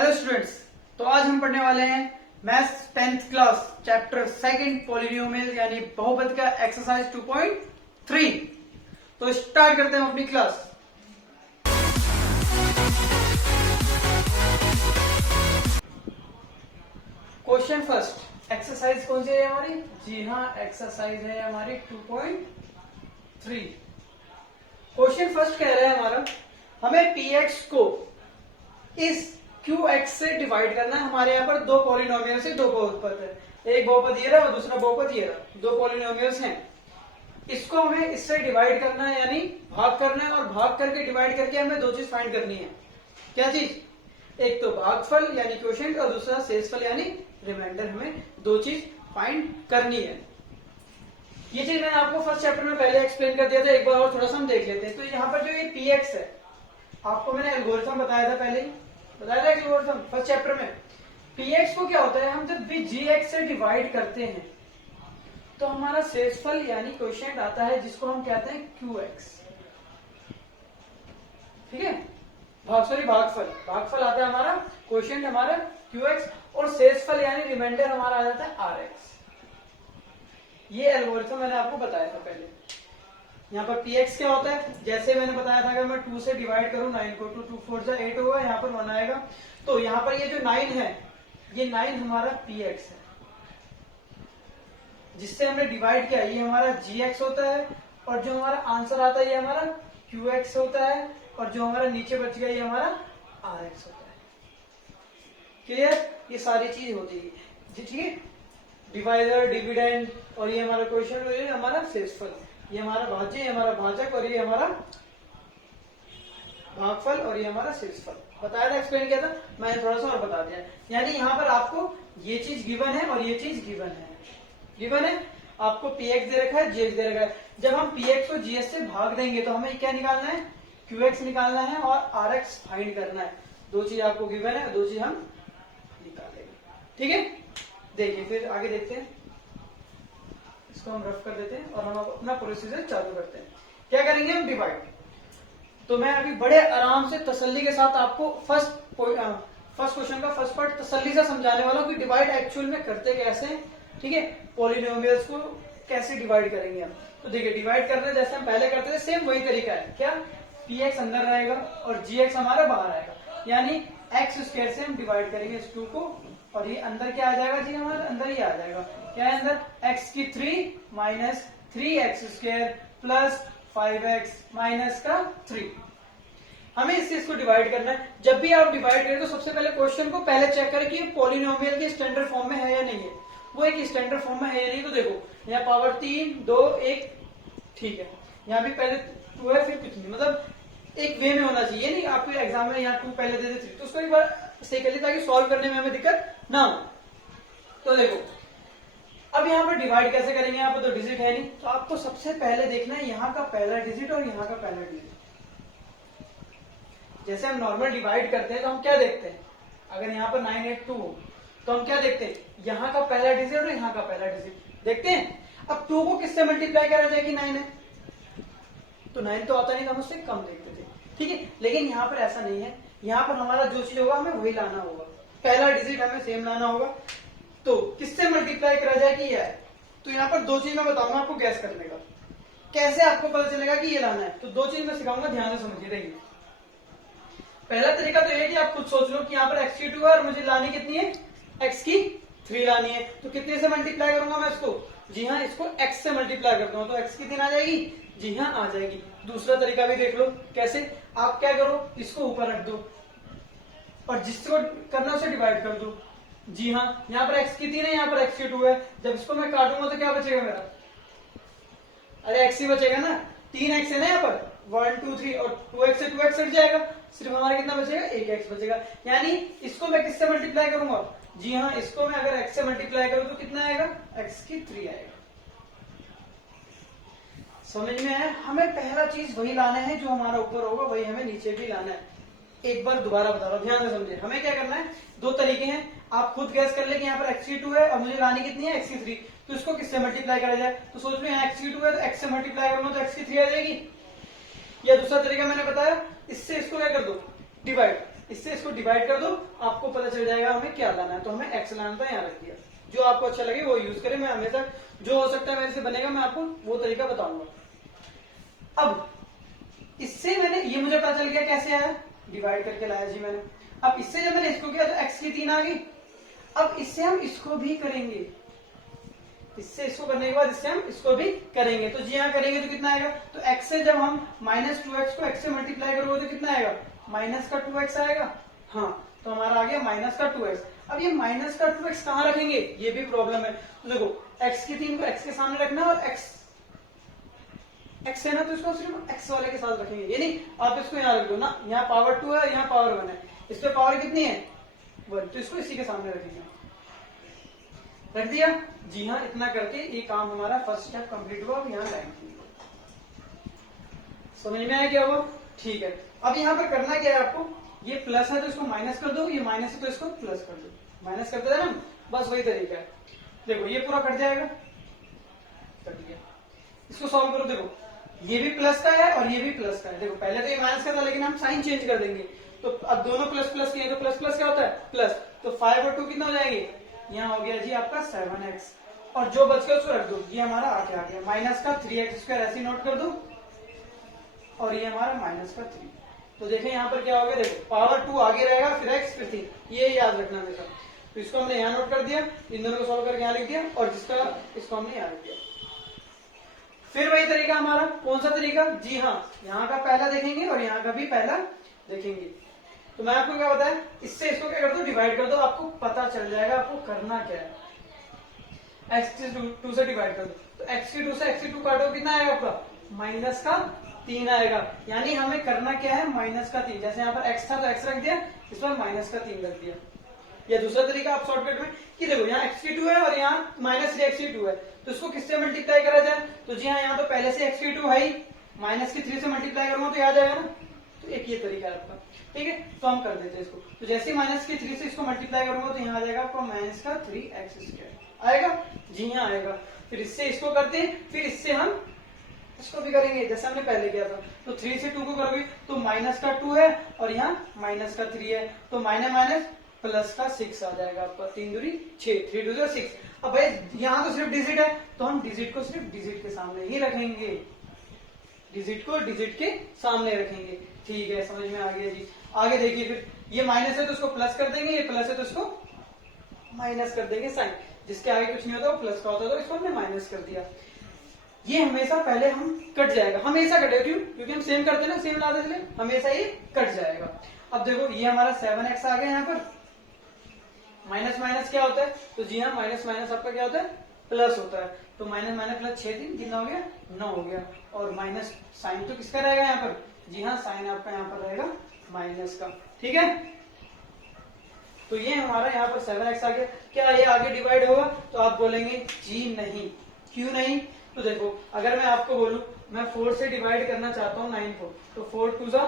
Hello students, तो आज हम पढ़ने वाले हैं maths 10th class chapter second polynomial यानी बहुपद का एक्सरसाइज 2.3। तो स्टार्ट करते हैं अपनी क्लास। क्वेश्चन फर्स्ट, एक्सरसाइज कौन सी है हमारी? जी हाँ, एक्सरसाइज है हमारी 2.3। क्वेश्चन फर्स्ट कह रहा है हमारा, हमें px को इस qx से डिवाइड करना है। हमारे यहाँ पर दो पॉलिनोमियल से दो बहुपद है, एक बहुपद ये रहा और दूसरा बहुपद ये रहा, दो पॉलिनोमियल्स हैं। इसको हमें इससे डिवाइड करना है यानी भाग करना है, और भाग करके डिवाइड करके हमें दो चीज फाइंड करनी है। क्या चीज? एक तो भागफल यानी क्वोशिएंट और दूसरा शेषफल यानी रिमाइंडर। हमें दो चीज फाइंड करनी है। ये चीज मैंने आपको फर्स्ट चैप्टर में पहले एक्सप्लेन कर दिया था, एक बार और थोड़ा सा हम देख लेते हैं। तो यहाँ पर जो ये px है, आपको मैंने एल्गोरिथम बताया था, पहले ही बताया था एल्गोरिथम फर्स्ट चैप्टर में। px को क्या होता है, हम जब भी gx से डिवाइड करते हैं तो हमारा शेषफल यानी क्वोशिएंट आता है, जिसको हम कहते हैं qx। ठीक है, भागफल आता है हमारा, क्वोशिएंट हमारा qx, और शेषफल यानी रिमाइंडर हमारा आ जाता है rx। ये एल्गोरिथम मैंने आपको बताया था पहले। यहाँ पर px क्या होता है, जैसे मैंने बताया था, अगर मैं 2 से डिवाइड करूं 9 को, तो 2 4 जा 8 होगा, यहाँ पर 1 आएगा। तो यहाँ पर ये जो 9 है, ये 9 हमारा px है, जिससे हमने डिवाइड किया। ये हमारा gx होता है, और जो हमारा आंसर आता है ये हमारा qx होता है, और जो हमारा नीचे बच गया ये हमारा rx होता है। क्लियर? ये सारी चीज होती है, ठीक है। डिवाइडर, डिविडेंड, और ये हमारा क्वोशिएंट, और ये हमारा शेषफल, ये हमारा भाज्य, ये हमारा भाजक, और ये हमारा भागफल, और ये हमारा शेषफल। बताया था, एक्सप्लेन किया था, मैंने थोड़ा सा और बता दिया। यानी यहाँ पर आपको ये चीज गिवन है और ये चीज गिवन है। गिवन है, आपको px दे रखा है, gx दे रखा है। जब हम px को gs से भाग देंगे तो हमें क्या निकालना है? qx निकालना है और rx फाइंड करना है। दो चीज आपको गिवन है, दो चीज हम निकालेंगे। ठीक है, देखिए फिर आगे देखते हैं। इसको हम रफ कर देते हैं और हम अपना प्रोसीजर चालू करते हैं। क्या करेंगे हम? डिवाइड। तो मैं अभी बड़े आराम से तसल्ली के साथ आपको फर्स्ट क्वेश्चन का फर्स्ट पार्ट तसल्ली से समझाने वाला हूँ कि डिवाइड एक्चुअल में करते कैसे हैं। ठीक है, पॉलिनोमियल्स को कैसे डिवाइड करेंगे हम। तो देखिए, डिवाइड करने जैसे हम पहले करते थे, सेम वही तरीका है। क्या? px अंदर रहेगा और gx हमारा बाहर आएगा, यानी x स्क्वायर से हम डिवाइड करेंगे इस 2 को, और ये अंदर क्या आ जाएगा जी? हमारे अंदर ही आ जाएगा। क्या है अंदर? x की 3 minus 3x square plus 5x minus का 3। हमें इस चीज को डिवाइड करना है। जब भी आप डिवाइड करें तो सबसे पहले क्वेश्चन को पहले चेक करें कि पॉलिनोमियल के स्टैंडर्ड फॉर्म में है या नहीं है। वो एक स्टैंडर्ड फॉर्म में है या नहीं। तो देखो, यहाँ पावर 3 2 1, ठीक है। यहाँ भी पहले 2 है, फिर कुछ नहीं, मतलब एक वे में होना चाहिए। नहीं आपके एग्जाम में यहाँ 2 पहले दे दे 3, तो उसको एक बार सही कर लिया ताकि सॉल्व करने में हमें दिक्कत ना हो। तो देखो, अब यहाँ पर डिवाइड कैसे करेंगे? यहाँ पर तो डिजिट है नहीं, तो आपको सबसे पहले देखना है यहाँ का पहला डिजिट और यहाँ का पहला डिजिट। जैसे हम नॉर्मल डिवाइड करते हैं तो हम क्या देखते हैं? अगर यहाँ पर 982 हो तो हम क्या देखते हैं? यहाँ का पहला डिजिट और यहाँ का पहला डिजिट देखते हैं। अब 2 को किससे मल्टीप्लाई करा जाए कि 9 है, तो 9 तो आता नहीं, तो हम उससे कम देखते थे। ठीक है, लेकिन यहाँ पर ऐसा नहीं है। यहाँ पर हमारा जो चीज होगा हमें वही लाना होगा, पहला डिजिट हमें सेम लाना होगा। तो किससे मल्टीप्लाई करा जाए कि यह है? तो यहाँ पर दो चीज मैं बताऊंगा आपको गैस करने का, कैसे आपको पता चलेगा कि ये लाना है। तो दो चीज मैं सिखाऊंगा, ध्यान से समझिए। रहिए, पहला तरीका तो ये कि आप खुद सोच लो कि यहाँ पर x की 2 है और मुझे लानी कितनी है? x की 3 लानी है। तो कितने से मल्टीप्लाई करूंगा मैं इसको? जी हाँ, इसको x से मल्टीप्लाई करता हूँ, तो x की 3 आ जाएगी। जी हाँ, आ जाएगी। दूसरा तरीका भी देख लो कैसे। आप क्या करो, इसको ऊपर रख दो और जिसको करना उसे डिवाइड कर दो। जी हाँ, यहाँ पर x की 3 है, यहाँ पर x की 2 है। जब इसको मैं काटूंगा तो क्या बचेगा मेरा? अरे x ही बचेगा ना, 3x है ना यहाँ पर, 1 2 3, और 2x से 2x कट जाएगा, सिर्फ हमारा कितना बचेगा? 1x बचेगा। यानी इसको मैं किससे मल्टीप्लाई करूंगा? जी हाँ, इसको मैं अगर x से मल्टीप्लाई करूं तो कितना आएगा? x की 3 आएगा। समझ में आया? हमें पहला चीज वही लाना है, जो हमारा ऊपर होगा वही हमें नीचे भी लाना है। एक बार दोबारा बता रहा हूं, ध्यान से समझिए। हमें क्या करना है? दो तरीके हैं, आप खुद गैस कर ले कि यहाँ पर x की 2 है और मुझे लानी कितनी है? x की 3। तो इसको किससे मल्टीप्लाई करा जाए? तो सोच लो यहाँ x की 2 है तो x से मल्टीप्लाई करूंगा तो x की 3 आ जाएगी। या दूसरा तरीका मैंने बताया, इससे इसको क्या कर दो? डिवाइड। इससे इसको डिवाइड कर दो, आपको पता चल जाएगा हमें क्या लाना है। तो हमें एक्स लाना था, यहाँ रख दिया। जो आपको अच्छा लगे वो यूज करें, मैं हमेशा जो हो सकता है मेरे से बनेगा मैं आपको वो तरीका बताऊंगा। अब इससे मैंने ये मुझे पता चल गया कैसे आया, डिवाइड करके लाया जी मैंने। अब इससे जब मैंने इसको किया तो एक्स की 3 आ गई। अब इससे हम इसको भी करेंगे, इससे इसको करने के बाद इससे हम इसको भी करेंगे। तो जी हाँ करेंगे तो कितना आएगा, तो x से जब हम -2x को x से मल्टीप्लाई करोगे तो कितना आएगा, माइनस का 2x आएगा। हाँ तो हमारा आ गया माइनस का 2x। अब ये माइनस का 2x कहाँ रखेंगे, ये भी प्रॉब्लम है। तो देखो x की 3 को x के सामने रखना और x है ना तो इसको सिर्फ x वाले के साथ रखेंगे, ये नहीं आप इसको यहाँ रख दो ना, यहाँ पावर 2 है यहाँ पावर 1 है, इस पे पावर कितनी है 1, तो इसको इसी के सामने रखेंगे। रख दिया जी हाँ। इतना करके ये काम हमारा फर्स्ट स्टेप कंप्लीट हुआ। अब यहाँ लाइन समझ में आया क्या हुआ, ठीक है। अब यहाँ पर करना क्या है आपको, ये प्लस है तो इसको माइनस कर दो, ये माइनस है तो इसको प्लस कर दो, माइनस करते थे ना, बस वही तरीका है। देखो ये पूरा कट जाएगा, कट गया। इसको सॉल्व करो, देखो ये भी प्लस का है और ये भी प्लस का है। देखो पहले तो ये माइनस का था लेकिन हम साइन चेंज कर देंगे, तो अब दोनों प्लस प्लस किए तो प्लस प्लस क्या होता है प्लस, तो 5 और 2 कितना हो जाएंगे, यहाँ हो गया जी आपका 7x, और जो बच गया उसको रख दो, ये हमारा आगे आ गया माइनस का 3x² ऐसे नोट कर दो, और ये हमारा माइनस का 3। तो देखें यहाँ पर क्या हो गया, देखो पावर 2 आगे रहेगा फिर x फिर 3, ये याद रखना हमेशा। तो इसको हमने यहाँ नोट कर दिया, इन दोनों को सॉल्व करके यहाँ लिख दिया, और जिसका इसको हमने यहाँ लिख दिया। फिर वही तरीका हमारा, कौन सा तरीका, जी हाँ यहाँ का पहला देखेंगे और यहाँ का भी पहला देखेंगे। तो मैं आपको क्या बताया, इससे इसको क्या कर दो, डिवाइड कर दो, आपको पता चल जाएगा आपको करना क्या है। x की 2 से डिवाइड कर दो, तो x की 2 से x की 2 काटो, कितना आएगा आपका, माइनस का 3 आएगा। यानी हमें करना क्या है, माइनस का 3। जैसे यहाँ पर x था तो x रख दिया, इस पर माइनस का 3 रख दिया। या दूसरा तरीका आप शॉर्टकट में कि देखो यहाँ x की 2 है और यहाँ -3x की 2 है, तो इसको किससे मल्टीप्लाई करा जाए, तो जी हाँ यहाँ तो पहले से x की 2 है ही, माइनस की 3 से मल्टीप्लाई करूंगा तो आ जाएगा ना। तो एक ये तरीका है आपका, ठीक है। तो हम कर देते हैं इसको, तो जैसे माइनस की 3 से इसको मल्टीप्लाई करूंगा तो यहाँ आ जाएगा आपको माइनस का 3x² आएगा, जी हाँ आएगा। फिर इससे इसको करते हैं, फिर इससे हम इसको भी करेंगे जैसे हमने पहले किया था। तो 3 से 2 को करोगे तो माइनस का 2 है और यहाँ माइनस का 3 है, तो माइनस माइनस प्लस का 6 आ जाएगा आपका, 3 दूरी 6, 3 2 6। अब भाई यहाँ तो सिर्फ डिजिट है तो हम डिजिट को सिर्फ डिजिट के सामने ही रखेंगे, डिजिट को डिजिट के सामने रखेंगे, ठीक है। समझ में आ गया जी। आगे देखिए, फिर ये माइनस है तो इसको प्लस कर देंगे, ये प्लस है तो इसको माइनस कर देंगे। साइन जिसके आगे कुछ नहीं होता वो प्लस का होता है, तो इसको हमने माइनस कर दिया। ये हमेशा पहले हम कट जाएगा, हमेशा कटेगा, क्यों, क्योंकि हम सेम करते हैं ना, सेम लाते चले, हमेशा ये कट जाएगा। अब देखो ये हमारा 7x आ गया, यहाँ पर माइनस माइनस क्या होता है, तो जी हाँ माइनस माइनस आपका क्या होता है, प्लस होता है। तो माइनस माइनस प्लस 6 दिन कितना हो गया, 9 हो गया। और माइनस साइन तो किसका रहेगा यहाँ पर, जी हाँ साइन आपका यहाँ पर रहेगा माइनस का, ठीक है। तो ये हमारा यहाँ पर 7x आ गया। क्या ये आगे डिवाइड होगा, तो आप बोलेंगे जी नहीं, क्यों नहीं, तो देखो अगर मैं आपको बोलूं मैं 4 से डिवाइड करना चाहता हूँ 9 को, तो 4 2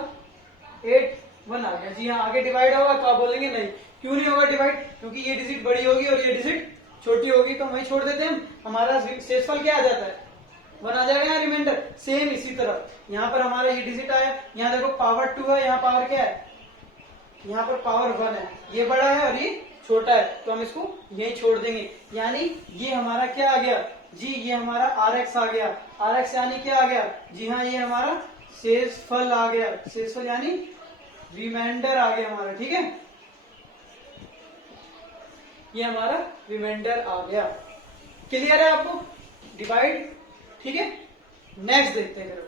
8 1 आ गया, जी हाँ आगे डिवाइड होगा, तो आप बोलेंगे नहीं, क्यों नहीं होगा डिवाइड, क्योंकि ये डिजिट बड़ी होगी और ये डिजिट छोटी होगी, तो वही छोड़ देते हैं। हमारा शेषफल क्या आ जाता है, 1 आ जाएगा, रिमाइंडर। सेम इसी तरह यहाँ पर हमारा ये डिजिट आया, यहाँ देखो पावर 2 है, यहाँ पावर क्या है, यहाँ पर पावर 1 है, ये बड़ा है और ये छोटा है, तो हम इसको यही छोड़ देंगे। यानी ये हमारा क्या आ गया जी, ये हमारा Rx आ गया। Rx यानी क्या आ गया, जी हाँ ये हमारा शेषफल आ गया, शेषफल यानी रिमाइंडर आ गया हमारा, ठीक है, ये हमारा रिमाइंडर आ गया। क्लियर है आपको, डिवाइड, ठीक है। नेक्स्ट देखते हैं, करो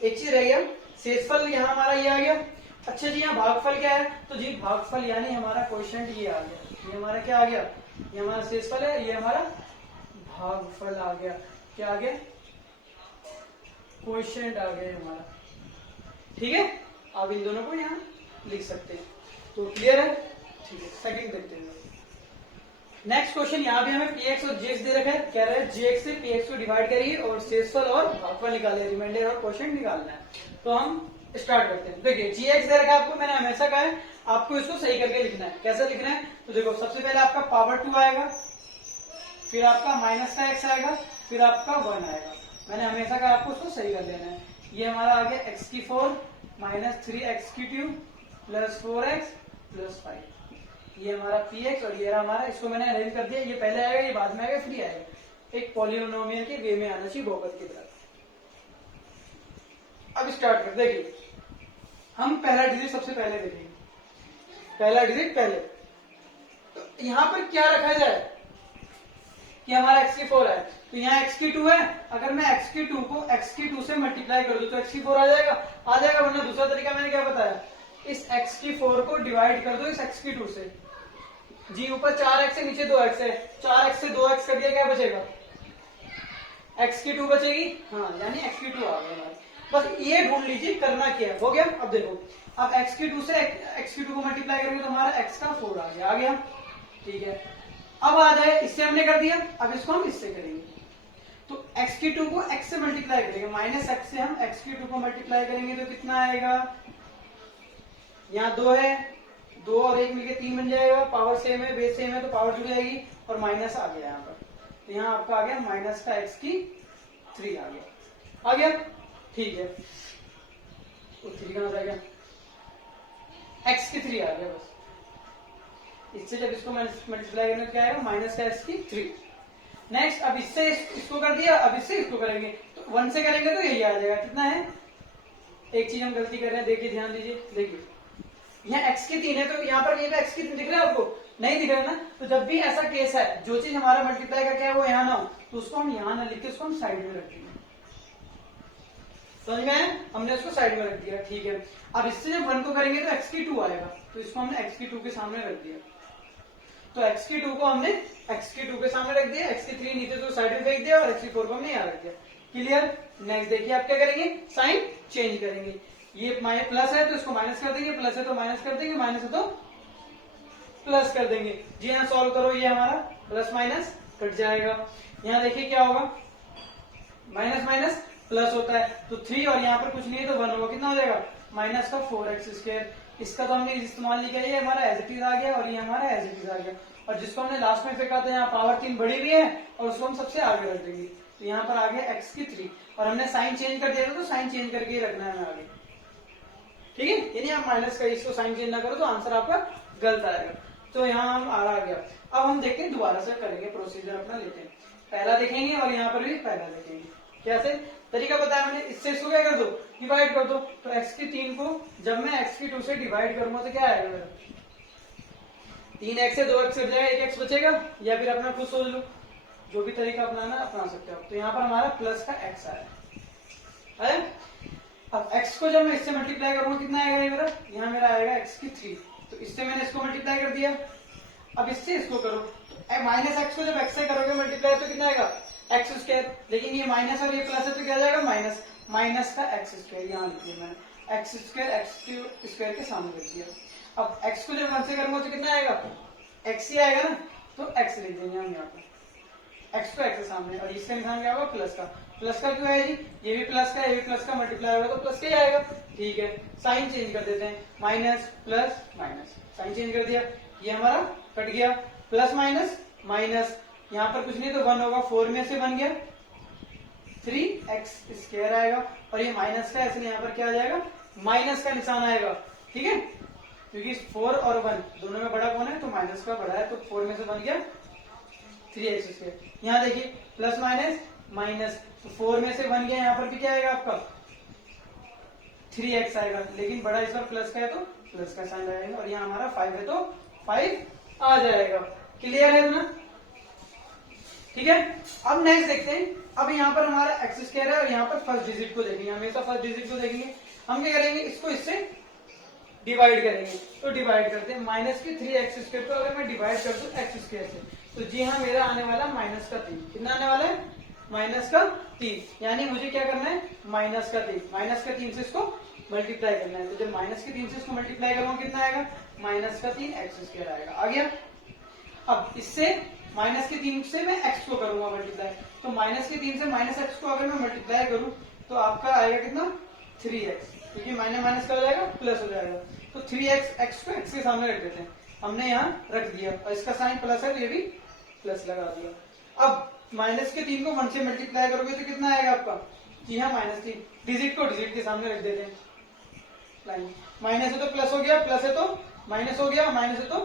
एक चीज रह गया, शेषफल यहाँ हमारा ये आ गया। अच्छा जी यहाँ भागफल क्या है, तो जी भागफल यानी हमारा क्वोशिएंट ये आ गया, ये हमारा क्या आ गया, ये हमारा शेषफल है, ये हमारा भागफल आ गया, क्या आ गया, क्वोशिएंट आ गया हमारा, ठीक है। आप इन दोनों को यहाँ लिख सकते हैं, तो क्लियर है, ठीक है। सेकंड देखते हैं, नेक्स्ट क्वेश्चन। यहाँ भी हमें px और gx दे रखा है, कह रहा है gx से px को डिवाइड करिए और शेषफल और भागफल निकालिए, रिमाइंडर और क्वोशिएंट निकालना है। तो हम स्टार्ट करते हैं। देखिए gx दे रखा है आपको, मैंने हमेशा कहा है आपको इसको सही करके लिखना है। कैसे लिखना है, तो देखो सबसे पहले आपका पावर 2 आएगा, फिर आपका माइनस का x आएगा, फिर आपका 1 आएगा। मैंने हमेशा कहा आपको उसको सही कर लेना है। ये हमारा आ गया x की 4, -3x³ प्लस 4x प्लस 5। ये हमारा px और ये हमारा, इसको मैंने अरेंज कर दिया, ये पहले आएगा ये बाद में आएगा फिर आएगा, एक पॉलिनोमियल के वे में आना चाहिए बहुपद की तरह। अब स्टार्ट कर, देखिए हम पहला डिजिट सबसे पहले देखेंगे, पहला डिजिट पहले। तो यहां पर क्या रखा जाए कि हमारा x4 है, तो यहाँ x2 है, अगर मैं x2 को x2 से मल्टीप्लाई कर दूं तो x4 आ जाएगा, वरना दूसरा तरीका मैंने क्या बताया, इस x4 को डिवाइड कर दो इस x2 से। जी ऊपर 4x है नीचे 2x है, 4x से 2x कर दिया, क्या बचेगा, x2 बचेगी, हाँ यानी x2 आ गया हमारा। बस ये ढूंढ लीजिए करना क्या है, हो गया। अब देखो, अब x2 से x2 को मल्टीप्लाई करेंगे तो हमारा x का 4 आ गया, ठीक है। अब आ जाए, इससे हमने कर दिया, अब इसको हम इससे करेंगे, तो x2 को x से मल्टीप्लाई करेंगे, -x से हम x2 को मल्टीप्लाई करेंगे तो कितना आएगा, यहाँ 2 है, 2 और 1 मिलके 3 बन जाएगा, पावर सेम है, बेस सेम है तो पावर जुड़ जाएगी, और माइनस आ गया यहाँ पर, तो यहाँ आपका आ गया माइनस का x3 आ गया, ठीक है। तो 3 कहां आ गया, x3 आ गया, बस इससे जब इसको मल्टीप्लाई करेंगे क्या आएगा, माइनस का x3। नेक्स्ट, अब इससे इसको कर दिया, अब इससे इसको करेंगे, तो 1 से करेंगे तो यही आ जाएगा, कितना है, एक चीज हम गलती कर रहे हैं, देखिए ध्यान दीजिए, देखिए यहाँ x3 है, तो यहाँ पर ये x3 दिख रहा है आपको, नहीं दिख रहा है ना, तो जब भी ऐसा केस है, जो चीज हमारा मल्टीप्लाई का क्या है वो यहाँ ना हो, तो उसको हम यहाँ ना लिख के उसको हम साइड में रख देंगे, समझ में आया, हमने उसको साइड में रख दिया, ठीक है। अब इससे जब 1 को करेंगे तो x2 आएगा, तो इसको हमने x2 के सामने रख दिया, तो x2 को हमने x2 के सामने रख दिया, x3 नीचे तो साइड में फेंक दिया और x4 को हमने यहाँ रख दिया, क्लियर। नेक्स्ट देखिए आप क्या करेंगे, साइन चेंज करेंगे, ये प्लस है तो इसको माइनस कर देंगे, प्लस है तो माइनस कर देंगे, माइनस है तो प्लस कर देंगे। जी हाँ, सॉल्व करो, ये हमारा प्लस माइनस कट जाएगा, यहाँ देखिए क्या होगा, माइनस माइनस प्लस होता है, तो 3 और यहाँ पर कुछ नहीं है तो 1 होगा, कितना हो जाएगा, माइनस का 4x²। इसका तो हमने इस्तेमाल नहीं किया, ये हमारा एज इट इज आ गया और ये हमारा एज इट इज आ गया, और जिसको हमने लास्ट में फेंका था यहाँ पावर 3 बड़ी भी है और उसको हम सबसे आगे रख देंगे, तो यहाँ पर आ गया x3, और हमने साइन चेंज कर दिया था तो साइन चेंज करके ही रखना है हमें आगे, ठीक है। यानी आप माइनस का इसको साइन चेंज ना करो तो आंसर आपका गलत आएगा, तो यहाँ हम आ गया। अब हम देखते हैं, दोबारा से करेंगे, प्रोसीजर अपना लेते हैं, पहला देखेंगे और यहाँ पर भी पहला देखेंगे, कैसे तरीका बताया मैंने, इससे इसको क्या कर दो, डिवाइड कर दो, तो x3 को जब मैं x2 से डिवाइड करूंगा तो क्या आएगा मेरा, 3x से 2x कट जाएगा, 1x बचेगा, या फिर अपना खुद सोच लो, जो भी तरीका अपनाना अपना सकते हो। तो यहाँ पर हमारा प्लस का x आया, अब x को जब मैं इससे मल्टीप्लाई करूंगा कितना आएगा ये मेरा, यहाँ मेरा आएगा x3, तो इससे मैंने इसको मल्टीप्लाई कर दिया, अब इससे इसको करो, तो माइनस एक्स को जब x से करोगे मल्टीप्लाई तो कितना आएगा, x², लेकिन ये माइनस और ये प्लस है तो क्या जाएगा, माइनस, माइनस का x², यहाँ लिख दिया मैंने, x² के सामने रख दिया। अब x को जब 1 से करूंगा तो कितना आएगा, x ही आएगा ना, तो x लिख देंगे हम यहाँ पर, x को x के सामने, और इसका निशान क्या होगा, प्लस का, प्लस का क्यों है जी, ये भी प्लस का, ये भी प्लस का, मल्टीप्लाई होगा तो प्लस का ही आएगा, ठीक है। साइन चेंज कर देते हैं, minus plus minus, sign change कर दिया, ये हमारा कट गया, प्लस माइनस माइनस, यहाँ पर कुछ नहीं तो 1 होगा, 4 में से बन गया 3x² आएगा, और ये माइनस का, इसलिए यहाँ पर क्या आ जाएगा, माइनस का निशान आएगा, ठीक है, क्योंकि 4 और 1 दोनों में बड़ा कौन है, तो माइनस का बड़ा है, तो 4 में से बन गया 3x²। यहाँ देखिए प्लस माइनस माइनस, तो 4 में से बन गया, यहाँ पर भी क्या आएगा आपका 3x आएगा, लेकिन बड़ा इस बार प्लस का है तो प्लस का साइन आएगा, और यहाँ हमारा 5 है तो 5 आ जाएगा, क्लियर है ना, ठीक है। अब नेक्स्ट देखते हैं, अब यहाँ पर हमारा x² है और यहाँ पर फर्स्ट डिजिट को देखेंगे, हमेशा फर्स्ट डिजिट को देखेंगे, हम क्या करेंगे, इसको इससे डिवाइड करेंगे, तो डिवाइड करते हैं, माइनस की 3x² को अगर मैं डिवाइड कर दूं x² से, तो जी हाँ मेरा आने वाला माइनस का 3, कितना आने वाला है, माइनस का 3, यानी मुझे क्या करना है, माइनस का 3 से इसको मल्टीप्लाई करना है, तो जब माइनस के 3 से इसको मल्टीप्लाई करूंगा कितना आएगा, माइनस का 3x² आएगा, आ गया। अब इससे माइनस के 3 से मैं x को करूंगा मल्टीप्लाई, तो माइनस के 3 से माइनस x को अगर मैं मल्टीप्लाई करूं तो आपका आएगा कितना, 3x, क्योंकि माइनस माइनस का हो जाएगा प्लस हो जाएगा, तो 3x, x को x के सामने रख देते हैं, हमने यहाँ रख दिया, और इसका साइन प्लस है तो ये भी प्लस लगा दिया। अब माइनस के 3 को 1 से मल्टीप्लाई करोगे तो कितना आएगा आपका, जी हाँ -3, डिजिट को डिजिट के सामने रख देते हैं, लाइन, माइनस है तो प्लस हो गया, प्लस है तो माइनस हो गया, माइनस है तो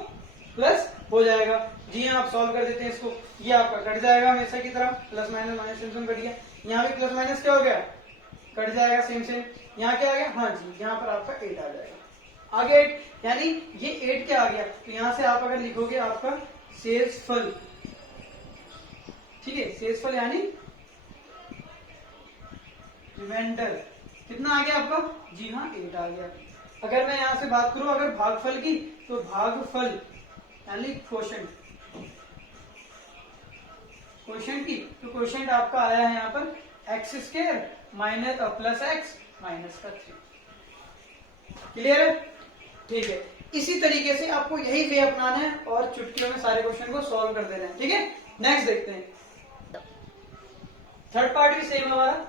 प्लस हो जाएगा। जी हाँ, आप सॉल्व कर देते हैं इसको, ये आपका कट जाएगा हमेशा की तरह, plus minus minus same cut गया, यहाँ भी प्लस माइनस क्या हो गया, कट जाएगा सेम सेम। यहाँ क्या आ गया, हाँ जी, यहाँ पर आपका 8 आ जाएगा, आगे 8, यानी ये 8 क्या आ गया, तो यहाँ से आप अगर लिखोगे आपका शेषफल, ठीक है, शेषफल यानी रिमाइंडर, कितना आ गया आपका, जी हाँ 8 आ गया। अगर मैं यहाँ से बात करूं अगर भागफल की, तो भागफल यानी क्वोशंट, क्वोशंट की, तो क्वोशंट आपका आया है यहाँ पर x square minus plus x minus का 3। क्लियर है, ठीक है। इसी तरीके से आपको यही वे अपनाना है और चुटकियों में सारे क्वेश्चन को सॉल्व कर देना है, ठीक है। नेक्स्ट देखते हैं, थर्ड पार्ट भी सेम हमारा,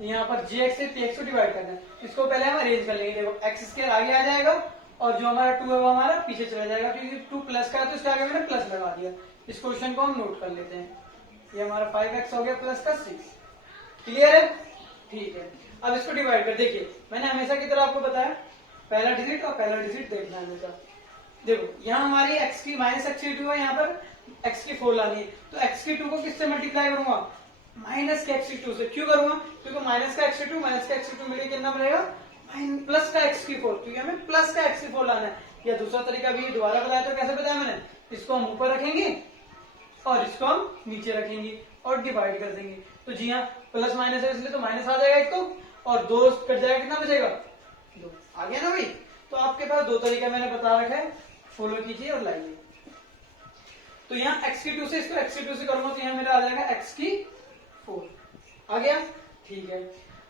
यहाँ पर जे एक्स से पी एक्स को डिवाइड करना है। इसको पहले हम अरेंज कर लेंगे, देखो एक्स स्क्वायर आगे आ जाएगा और जो हमारा 2 है वो हमारा पीछे चला जाएगा, क्योंकि 2 प्लस का है तो इसके आगे मैंने प्लस लगा दिया। इस क्वेश्चन को हम नोट कर लेते हैं, ये हमारा 5x हो गया प्लस का 6। क्लियर है, ठीक है। अब इसको डिवाइड कर, देखिए मैंने हमेशा की तरह आपको बताया पहला डिजिट और पहला डिजिट देखना है हमेशा। देखो यहाँ हमारी x की माइनस एक्स की 2 है, यहाँ पर x की 4 लानी है, तो x की 2 को किससे मल्टीप्लाई करूंगा, माइनस के एक्स की 2 से। क्यों करूंगा, क्योंकि माइनस का एक्स की 2 माइनस का एक्स की 2 मिलेगा, कितना बनेगा प्लस का एक्स की 4, क्योंकि हमें प्लस का एक्स की 4 लाना है। या दूसरा तरीका भी दोबारा बताया, तो कैसे बताया मैंने, इसको हम ऊपर रखेंगे और इसको हम नीचे रखेंगे और डिवाइड कर देंगे। तो जी हाँ, प्लस माइनस है इसलिए तो माइनस आ जाएगा एक तो, और 2 कट जाएगा, कितना बचेगा 2, आ गया ना भाई। तो आपके पास 2 तरीका मैंने बता रखा है, फॉलो कीजिए और लाइए। तो यहाँ x की 2 से इसको x की 2 से करूंगा तो यहाँ मेरा आ जाएगा x की 4, आ गया, ठीक है।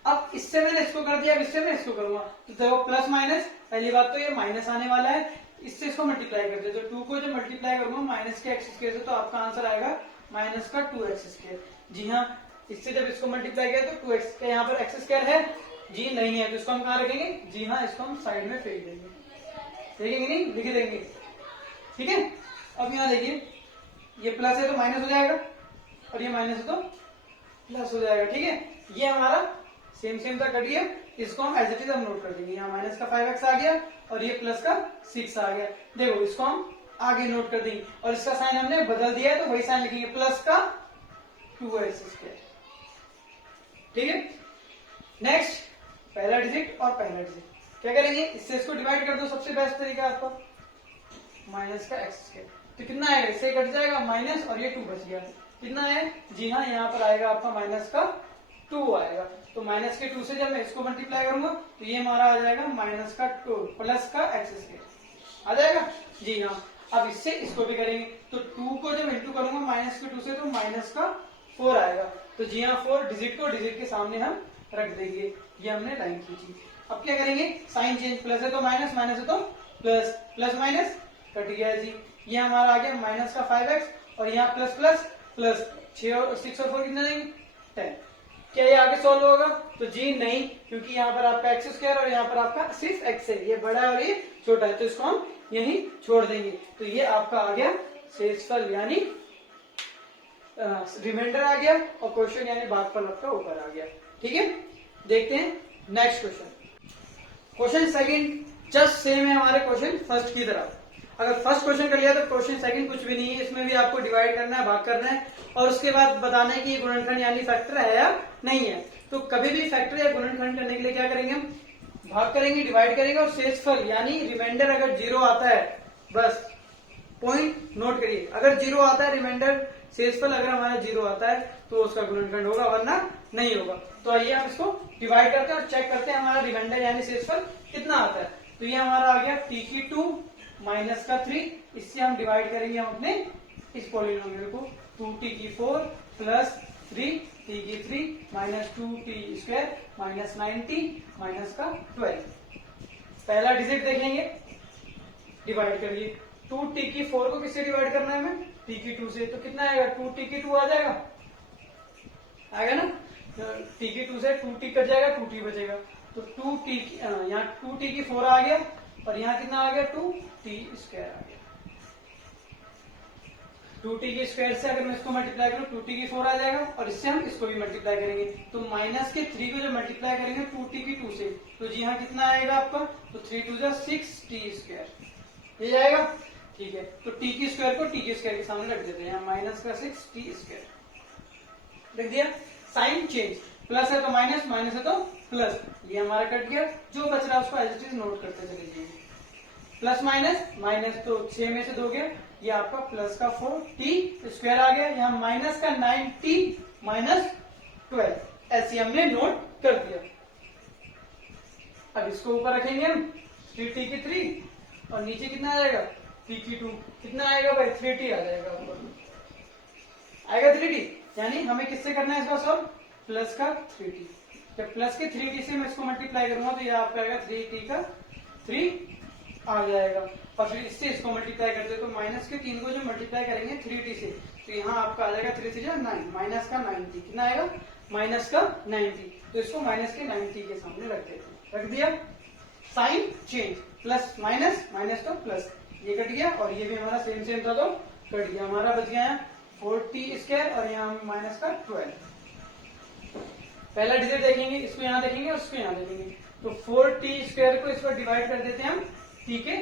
अब इससे मैंने इसको कर दिया, अब इससे मैं इसको करूंगा, तो देखो प्लस माइनस, पहली बात तो ये माइनस आने वाला है, इससे इसको मल्टीप्लाई कर दिया, तो 2 को जब मल्टीप्लाई करूंगा माइनस के एक्स स्क्वायर से, तो आपका आंसर आएगा माइनस का 2x स्क्वायर। जी हाँ, इससे जब इसको मल्टीप्लाई किया तो 2x का यहाँ पर एक्स स्क्वायर है, जी नहीं है, तो इसको हम कहाँ रखेंगे, जी हाँ इसको हम साइड में फेंक देंगे, देखेंगे नहीं, लिख देंगे, ठीक है। अब यहाँ देखिए, ये प्लस है तो माइनस हो जाएगा और ये माइनस है तो प्लस हो जाएगा, ठीक है। ये हमारा सेम सेम था, कटिए, इसको हम एज इट इज हम नोट कर देंगे। यहाँ माइनस का 5x आ गया और ये प्लस का 6 आ गया, देखो इसको हम आगे नोट कर देंगे और इसका साइन हमने बदल दिया है तो वही साइन लिखेंगे, प्लस का 2x स्क्वायर, ठीक है। नेक्स्ट, पहला डिजिट और पहला डिजिट क्या करेंगे, इससे इसको डिवाइड कर दो, सबसे बेस्ट तरीका आपका, माइनस का एक्स स्क्वायर, तो कितना आएगा, इससे कट जाएगा माइनस और ये 2 बच गया, कितना है, जी हाँ यहाँ पर आएगा आपका माइनस का 2 आएगा। तो माइनस के 2 से जब मैं इसको मल्टीप्लाई करूंगा तो ये हमारा आ जाएगा माइनस का 2 प्लस का एक्स स्क्वायर, आ जाएगा, जी हाँ। अब इससे इसको भी करेंगे, तो 2 को जब इंटू करूंगा माइनस के 2 से, तो माइनस का 4 आएगा, तो जी हाँ 4 डिजिट को डिजिट के सामने हम रख देंगे, ये हमने लाइन खींची। अब क्या करेंगे, साइन चेंज, प्लस है तो माइनस, माइनस है तो प्लस, प्लस माइनस कट गया जी, ये हमारा आ गया माइनस का 5x और यहाँ प्लस प्लस प्लस 6 और 6 और 4 कितना देंगे 10। क्या ये आगे सॉल्व होगा, तो जी नहीं, क्योंकि यहाँ पर आपका एक्स स्क्वायर और यहाँ पर आपका सिर्फ एक्स है, ये बड़ा है और ये छोटा है, तो इसको हम यहीं छोड़ देंगे। तो ये आपका आ गया शेषफल यानी रिमाइंडर आ गया और क्वेश्चन यानी भागफल आपका ऊपर आ गया, ठीक है। देखते हैं next question, question second just same है हमारे क्वेश्चन फर्स्ट की तरह। अगर फर्स्ट क्वेश्चन कर लिया तो क्वेश्चन सेकंड कुछ भी नहीं है, इसमें भी आपको डिवाइड करना है, भाग करना है और उसके बाद बताना है कि ये गुणनखंड यानी फैक्टर है या नहीं है। तो कभी भी फैक्टर या गुणनखंड करने के लिए क्या करेंगे हम, भाग करेंगे, डिवाइड करेंगे और शेषफल यानी रिमाइंडर अगर 0 आता है, बस पॉइंट नोट करिए, अगर 0 आता है रिमाइंडर शेषफल अगर हमारा 0 आता है तो उसका गुणनखंड होगा, वरना नहीं होगा। तो आइए हम इसको डिवाइड करते हैं और चेक करते हैं हमारा रिमाइंडर यानी शेषफल कितना आता है। तो ये हमारा आ गया t की 2 माइनस का 3, इससे हम डिवाइड करेंगे हम अपने इस पॉलिनोमियल को, 2t की 4 प्लस 3t की 3 minus 2t square minus 9t minus का 12। पहला डिजिट देखेंगे, डिवाइड करिए, 2t की 4 को किससे डिवाइड करना है हमें, t की 2 से, तो कितना आएगा 2t की 2 आ जाएगा, आएगा ना, t की 2 से 2t कट जाएगा, 2t बचेगा, तो 2t यहाँ 2t की 4 आ गया और यहाँ कितना आ गया 2t स्क्वायर आ गया। 2t के स्क्वायर से अगर मैं इसको मल्टीप्लाई करूँ 2t की 4 आ जाएगा, और इससे हम इसको भी मल्टीप्लाई करेंगे तो माइनस के 3 को जब मल्टीप्लाई करेंगे 2t की 2 से, तो जी हाँ कितना आएगा आपका, तो 3 2 जा 6t स्क्वायर ये जाएगा। ठीक है, तो t की स्क्वायर को t के स्क्वायर के सामने रख देते हैं, माइनस का 6t स्क्वायर रख दिया। साइन चेंज, प्लस है तो माइनस, माइनस है तो प्लस, ये हमारा कट गया। जो बच रहा है उसको एज इट इज नोट करते चले जाइए। प्लस माइनस, माइनस तो 6 में से 2 गया, ये आपका प्लस का 4t स्क्वायर आ गया, यहाँ माइनस का 9t माइनस 12, ऐसे हमने नोट कर दिया। अब इसको ऊपर रखेंगे हम 3t की 3 और नीचे कितना आ जाएगा t की 2, कितना आएगा भाई 3t आ जाएगा ऊपर, आएगा 3t। यानी हमें किससे करना है इसका सॉल्व, प्लस का 3t। जब प्लस के 3t से मैं इसको मल्टीप्लाई करूंगा तो ये आपका आएगा 3t का 3 आ जाएगा, और फिर इससे इसको मल्टीप्लाई करते तो माइनस के 3 को जो मल्टीप्लाई करेंगे 3t से, तो यहाँ आपका आ जाएगा 3 3 9, माइनस का 90, कितना आएगा माइनस का 90, तो इसको माइनस के 90 के सामने रख देते हैं, रख दिया। Sign change, plus minus, minus तो प्लस, ये कट गया, और ये भी हमारा सेम सेम था तो कट गया, हमारा बच गया है 4t स्क्वायर और यहाँ माइनस का 12। पहला डिजिट देखेंगे, इसको यहाँ देखेंगे और इसको यहाँ देखेंगे, तो 4t स्क्वायर को इस पर डिवाइड कर देते हैं हम t के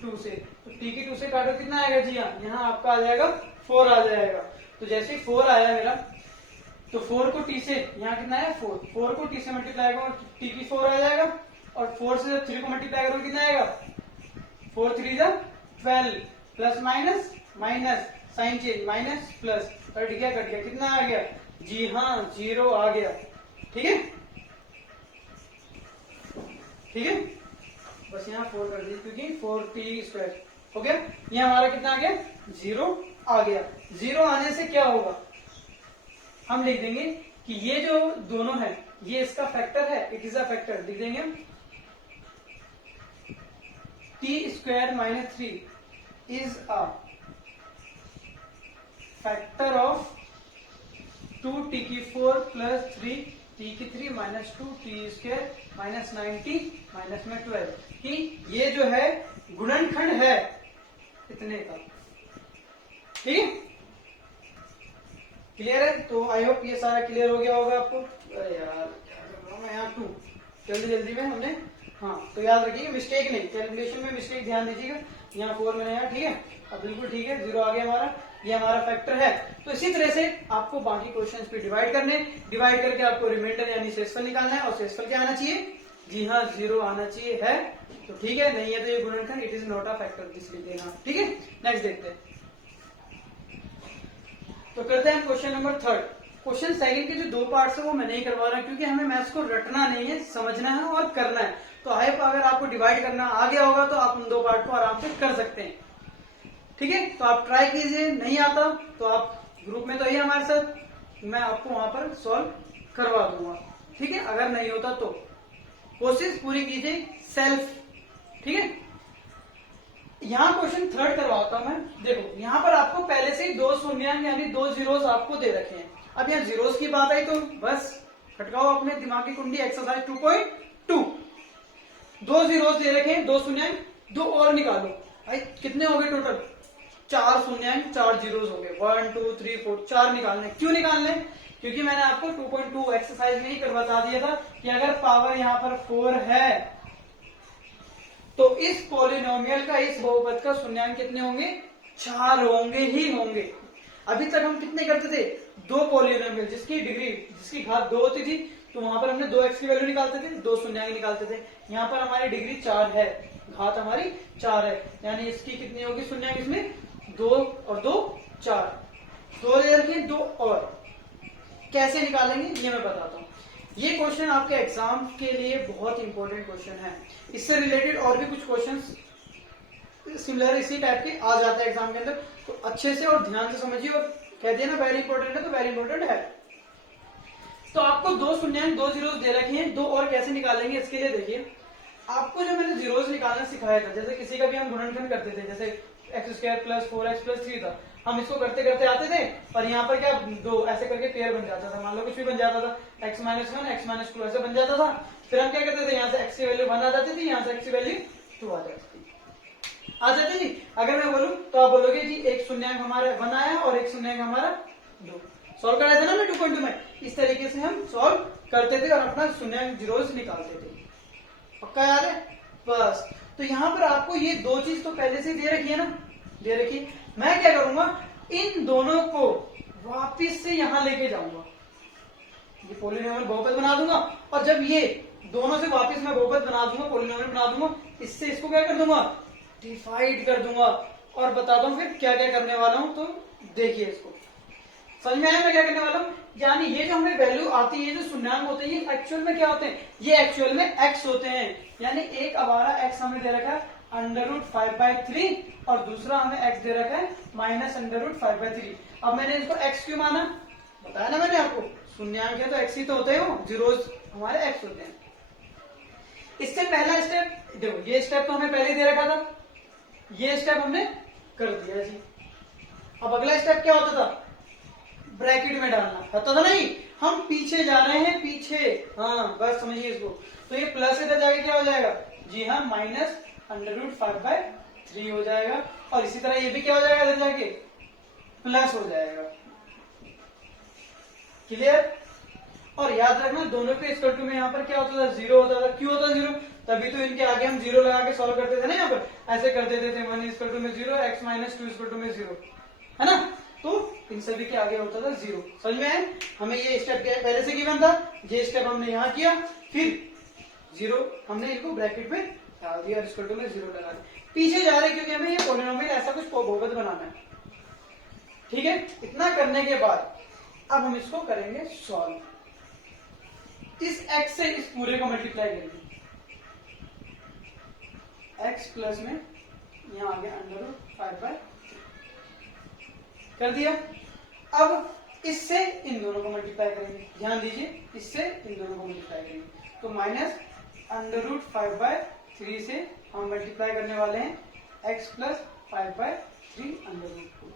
2 से, तो t की 2 से काटो कितना आएगा जी हाँ, यहाँ आपका आ जाएगा 4 आ जाएगा। तो जैसे 4 आया मेरा, तो 4 को t से, यहाँ कितना है 4 को t से मल्टीप्लाई करो t की 4 आ जाएगा, और 4 से 3 को मल्टीप्लाई करो कितना आएगा 4 3 जा 12, plus minus minus, sign change minus plus, cut गया कितना आ गया जी हाँ 0 आ गया। ठीक है, ठीक है, बस यहाँ 4 कर दीजिए क्योंकि 4t स्क्वायर हो गया, ये हमारा कितना आ गया 0 आ गया। 0 आने से क्या होगा, हम लिख देंगे कि ये जो दोनों है ये इसका फैक्टर है, इट इज अ फैक्टर, लिख देंगे हम t square minus 3 is a factor of 2t की 4 प्लस 3t की 3 minus 2t square minus 90 minus में 12, कि ये जो है गुणनखंड है इतने का। ठीक है, क्लियर है, तो आई होप ये सारा क्लियर हो गया होगा आपको। अरे यार क्या कर रहा हूँ मैं यहाँ 2 जल्दी जल्दी में हमने, हाँ तो याद रखिएगा मिस्टेक नहीं, कैलकुलेशन में मिस्टेक ध्यान दीजिएगा, यहाँ 4 मैंने यहाँ, ठीक है, अब बिल्कुल ठीक है, 0 आ गया हमारा, ये हमारा फैक्टर है। तो इसी तरह से आपको बाकी क्वेश्चंस पे डिवाइड करने, डिवाइड करके आपको रिमाइंडर यानी शेषफल निकालना है, और शेषफल क्या आना चाहिए जी हाँ 0 आना चाहिए, है तो ठीक है, नहीं है तो ये गुणनखंड it is not a factor, इसलिए देना। ठीक है, नेक्स्ट देखते हैं, तो करते हैं क्वेश्चन नंबर 3। क्वेश्चन सेकंड के जो 2 पार्ट्स है वो मैं नहीं करवा रहा क्योंकि हमें मैथ्स को रटना नहीं है, समझना है और करना है। तो आई अगर आपको डिवाइड करना आ गया होगा तो आप उन 2 पार्ट को आराम से कर सकते हैं। ठीक है, तो आप ट्राई कीजिए, नहीं आता तो आप ग्रुप में तो ही हमारे साथ, मैं आपको वहां पर सॉल्व करवा दूंगा। ठीक है, अगर नहीं होता तो कोशिश पूरी कीजिए सेल्फ। ठीक है, यहाँ क्वेश्चन 3 करवाता हूं मैं। देखो यहाँ पर आपको पहले से ही 2 शून्याङ्क यानी 2 जीरोस आपको दे रखे हैं। अब यहाँ जीरोस की बात आई तो बस खटकाओ अपने दिमाग की कुंडी, एक्सरसाइज 2.2, 2 जीरोस दे रखे हैं, 2 शून्याङ्क, 2 और निकालो। भाई कितने हो गए टोटल, 4 शून्याङ्क 4 जीरोस हो गए, 1 2 3 4, 4 निकालने। क्यों निकालने, क्योंकि मैंने आपको 2.2 एक्सरसाइज में ही कर बता दिया था कि अगर पावर यहाँ पर 4 है तो इस पॉलिनोमियल का, इस बहुपद का शून्याङ्क कितने होंगे, 4 होंगे ही होंगे। अभी तक हम कितने करते थे, 2 पॉलिनोमियल जिसकी डिग्री, जिसकी घात 2 होती थी, तो वहां पर हमने 2x की वैल्यू निकालते थे, 2 शून्याङ्क निकालते थे। यहाँ पर हमारी डिग्री 4 है, घात हमारी 4 है, यानी इसकी कितनी होगी शून्याङ्क, इसमें 2 और 2 4, 2 ले रखे, 2 और कैसे निकालेंगे ये मैं बताता हूँ। ये क्वेश्चन आपके एग्जाम के लिए बहुत इंपॉर्टेंट क्वेश्चन है। इससे रिलेटेड और भी कुछ क्वेश्चंस सिमिलर इसी टाइप के आ जाते हैं एग्जाम के अंदर, तो अच्छे से और ध्यान से समझिए, और कह दिया ना वेरी इंपॉर्टेंट है तो वेरी इंपॉर्टेंट है। तो आपको 2 शून्याङ्क 2 जीरोस दे रखे हैं, 2 और कैसे निकालेंगे इसके लिए देखिए, आपको जो मैंने जीरोस निकालना सिखाया था, जैसे किसी का भी हम गुणनखंड करते थे, जैसे x square plus 4x plus 3 था, हम इसको करते करते आते थे और यहाँ पर क्या 2 ऐसे करके पेयर बन जाता था, मान लो कुछ भी बन जाता था, x माइनस 1 x माइनस 2 ऐसे बन जाता था। फिर हम क्या करते थे, यहाँ से x की वैल्यू 1 आ जाती थी, यहाँ से x की वैल्यू 2 आ जाती थी। आ जाते जी। अगर मैं बोलूं तो आप बोलोगे जी एक शून्यंक हमारा 1 आया और एक शून्यंक हमारा 2। सॉल्व कराया था ना मैं 2.2 में, इस तरीके से हम सॉल्व करते थे और अपना शून्यंक जीरोस निकालते थे। पक्का याद है? बस। तो यहाँ पर आपको ये दो चीज तो पहले से दे रखी है ना, दे रखी है। मैं क्या करूंगा, इन दोनों को वापिस से यहां लेके जाऊंगा, ये पॉलिनोमियल बहुपद बना दूंगा, और जब ये दोनों से वापस मैं बहुपद बना दूंगा, पॉलिनोमियल बना दूंगा, इससे इसको क्या कर दूंगा, डिवाइड कर दूंगा। और बताता हूं फिर क्या क्या करने वाला हूं, तो देखिए इसको। समझ में आया मैं क्या करने वाला हूं? यानी ये जो हमें वैल्यू आती है, ये जो शून्यंक होते हैं, ये एक्चुअल में क्या होते हैं, ये एक्चुअल में एक्स होते हैं। यानी एक अबारा एक्स हमें दे रखा है √5/3 और दूसरा हमें एक्स दे रखा है -√5/3। अब मैंने इसको एक्स क्यों माना, बताया ना मैंने आपको, शून्यंक है तो एक्स ही तो होते हैं, जीरोस हमारे एक्स होते हैं। इससे पहला स्टेप देखो, ये स्टेप तो हमें पहले ही दे रखा था, ये स्टेप हमने कर दिया जी। अब अगला स्टेप क्या होता था, ब्रैकेट में डालना होता था। नहीं, हम पीछे जा रहे हैं, पीछे, हाँ बस समझिए इसको। तो ये प्लस इधर जाके क्या हो जाएगा, जी हाँ -√5/3 हो जाएगा, और इसी तरह ये भी क्या हो जाएगा, इधर जाके प्लस हो जाएगा। क्लियर? और याद रखना दोनों के इक्वल टू में यहाँ पर क्या होता था, 0 होता था। क्यों होता 0? तभी तो इनके आगे हम 0 लगा के सॉल्व करते थे ना, यहाँ पर ऐसे कर देते थे 1 = 0, x - 2 = 0, है ना। तो इन सभी के आगे होता था 0। समझ में आए? हमें ये स्टेप पहले से गिवन था, ये स्टेप हमने यहाँ किया, फिर 0 हमने इनको ब्रैकेट में डाल दिया, इक्वल टू में 0 लगा दिया। पीछे जा रहे क्योंकि हमें ये पॉलिनोमियल ऐसा कुछ बहुपद बनाना है। ठीक है, इतना करने के बाद अब हम इसको करेंगे सॉल्व। इस x से इस पूरे को मल्टीप्लाई करेंगे, x प्लस में यहां आ गया √5/3 कर दिया। अब इससे इन दोनों को मल्टीप्लाई करेंगे, ध्यान दीजिए, इससे इन दोनों को मल्टीप्लाई करेंगे, तो -√5/3 से हम मल्टीप्लाई करने वाले हैं x + 5/3 √2।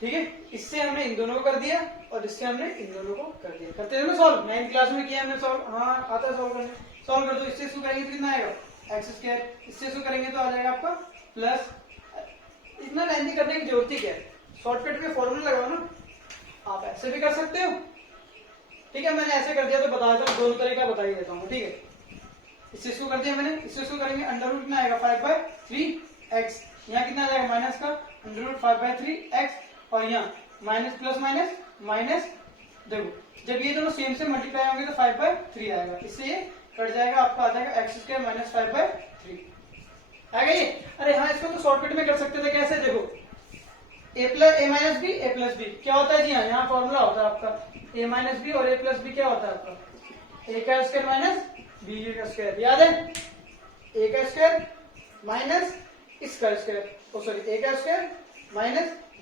ठीक है, इससे हमने इन दोनों को कर दिया और इससे हमने इन दोनों को कर दिया। करते थे ना सॉल्व, 9th क्लास में किया हमने सॉल्व, हाँ आता है सॉल्व करने। सॉल्व कर दो, इससे इसको करेंगे तो कितना आएगा, x², इससे इसको करेंगे तो आ जाएगा आपका प्लस। इतना लेंथी करने की जरूरत ही क्या है, शॉर्टकट में फॉर्मूला लगाओ ना, आप ऐसे भी कर सकते हो। ठीक है, मैंने ऐसे कर दिया तो बता देता हूँ, दोनों तरीका बता ही देता हूँ। ठीक है, इससे इसको कर दिया मैंने, इससे इसको करेंगे, अंडर कितना आएगा 5/3x, यहाँ कितना आ जाएगा माइनस का √5/3x, और यहाँ माइनस प्लस माइनस माइनस। देखो जब ये दोनों सेम से मल्टीप्लाई होंगे तो 5/3 आएगा, इससे ये कट जाएगा, आपका आ जाएगा x² - 5/3 आ गई। अरे हाँ, इसको तो शॉर्टकट में कर सकते थे, कैसे, देखो a - b a + b क्या होता है जी, हाँ यहाँ फॉर्मूला होता है आपका a - b और a + b क्या होता है आपका a² - b², याद है, a² माइनस इसका स्क्वायर, ओ सॉरी a² -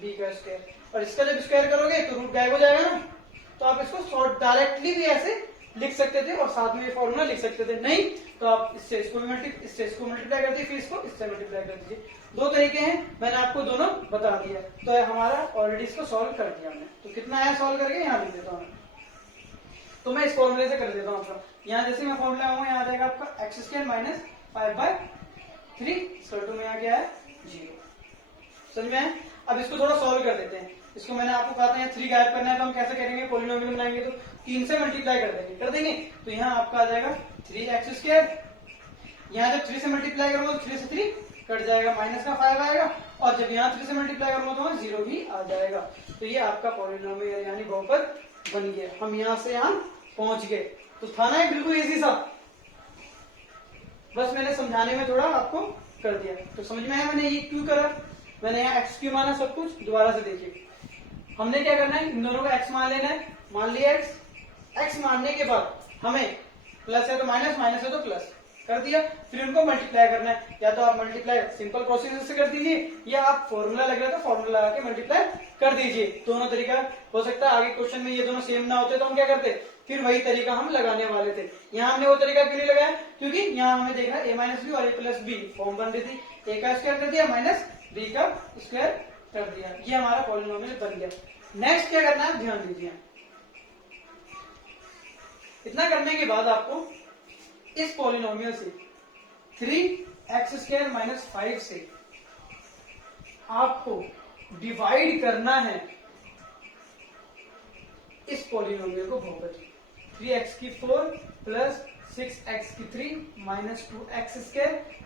b², और इसका जब स्क्वायर करोगे तो रूट गायब हो जाएगा ना। तो आप इसको शॉर्ट डायरेक्टली भी ऐसे लिख सकते थे और साथ में ये फॉर्मूला लिख सकते थे, नहीं तो आप इससे इसको मल्टीप्लाई कर दीजिए, फिर इसको इससे मल्टीप्लाई कर दीजिए। दो तरीके हैं, मैंने आपको दोनों बता दिया। तो हमारा ऑलरेडी इसको सॉल्व कर दिया हमने, तो कितना आया सॉल्व करके यहाँ लिख देता हूँ। तो मैं इस फॉर्मूले से कर देता हूँ आपका, यहाँ जैसे मैं फॉर्मूला आऊंगा, यहाँ आ जाएगा आपका x² - 5/3, सर में यहाँ क्या है 0। समझ में है? अब इसको थोड़ा सॉल्व कर देते हैं। इसको मैंने आपको कहा था 3 गायब करना है, तो हम कैसे करेंगे, पॉलिनोमियल बनाएंगे तो 3 से मल्टीप्लाई कर देंगे। तो यहाँ आपका आ जाएगा 3x², यहाँ जब 3 से मल्टीप्लाई करूंगा तो 3 से 3 कट जाएगा, माइनस का 5 आएगा, और जब यहाँ 3 से मल्टीप्लाई करूंगा तो 0 भी आ जाएगा। तो ये आपका पॉलिनोमियल यानी बहुपद बन गया। हम यहाँ से यहाँ पहुंच गए, तो था ना बिल्कुल इजी सा, बस मैंने समझाने में थोड़ा आपको कर दिया। तो समझ में आया मैंने ये क्यों करा, मैंने यहाँ x क्यों माना, सब कुछ दोबारा से देखिए। हमने क्या करना है, इन दोनों को x मान लेना है, मान लिया x मानने के बाद हमें प्लस है तो माइनस, माइनस है तो प्लस कर दिया, फिर उनको मल्टीप्लाई करना है। या तो आप मल्टीप्लाई सिंपल प्रोसीजर से कर दीजिए, या आप फॉर्मूला लग रहा है तो फॉर्मूला लगा के मल्टीप्लाई कर दीजिए। दोनों तरीका हो सकता है, आगे क्वेश्चन में ये दोनों सेम ना होते तो हम क्या करते, फिर वही तरीका हम लगाने वाले थे। यहाँ हमने वो तरीका क्यों नहीं लगाया, क्योंकि यहाँ हमें देखा a - b और a + b फॉर्म बन रही थी, a का स्क्वायर कर दिया माइनस b का स्क्वायर कर दिया, ये हमारा पॉलिनोमियल बन गया। नेक्स्ट क्या करना है, ध्यान दीजिए। इतना करने के बाद आपको इस पॉलिनोमियल से 3x² माइनस 5 से आपको डिवाइड करना है इस पॉलिनोमियल को बहुपद 3x4 plus 6x3 minus 2x²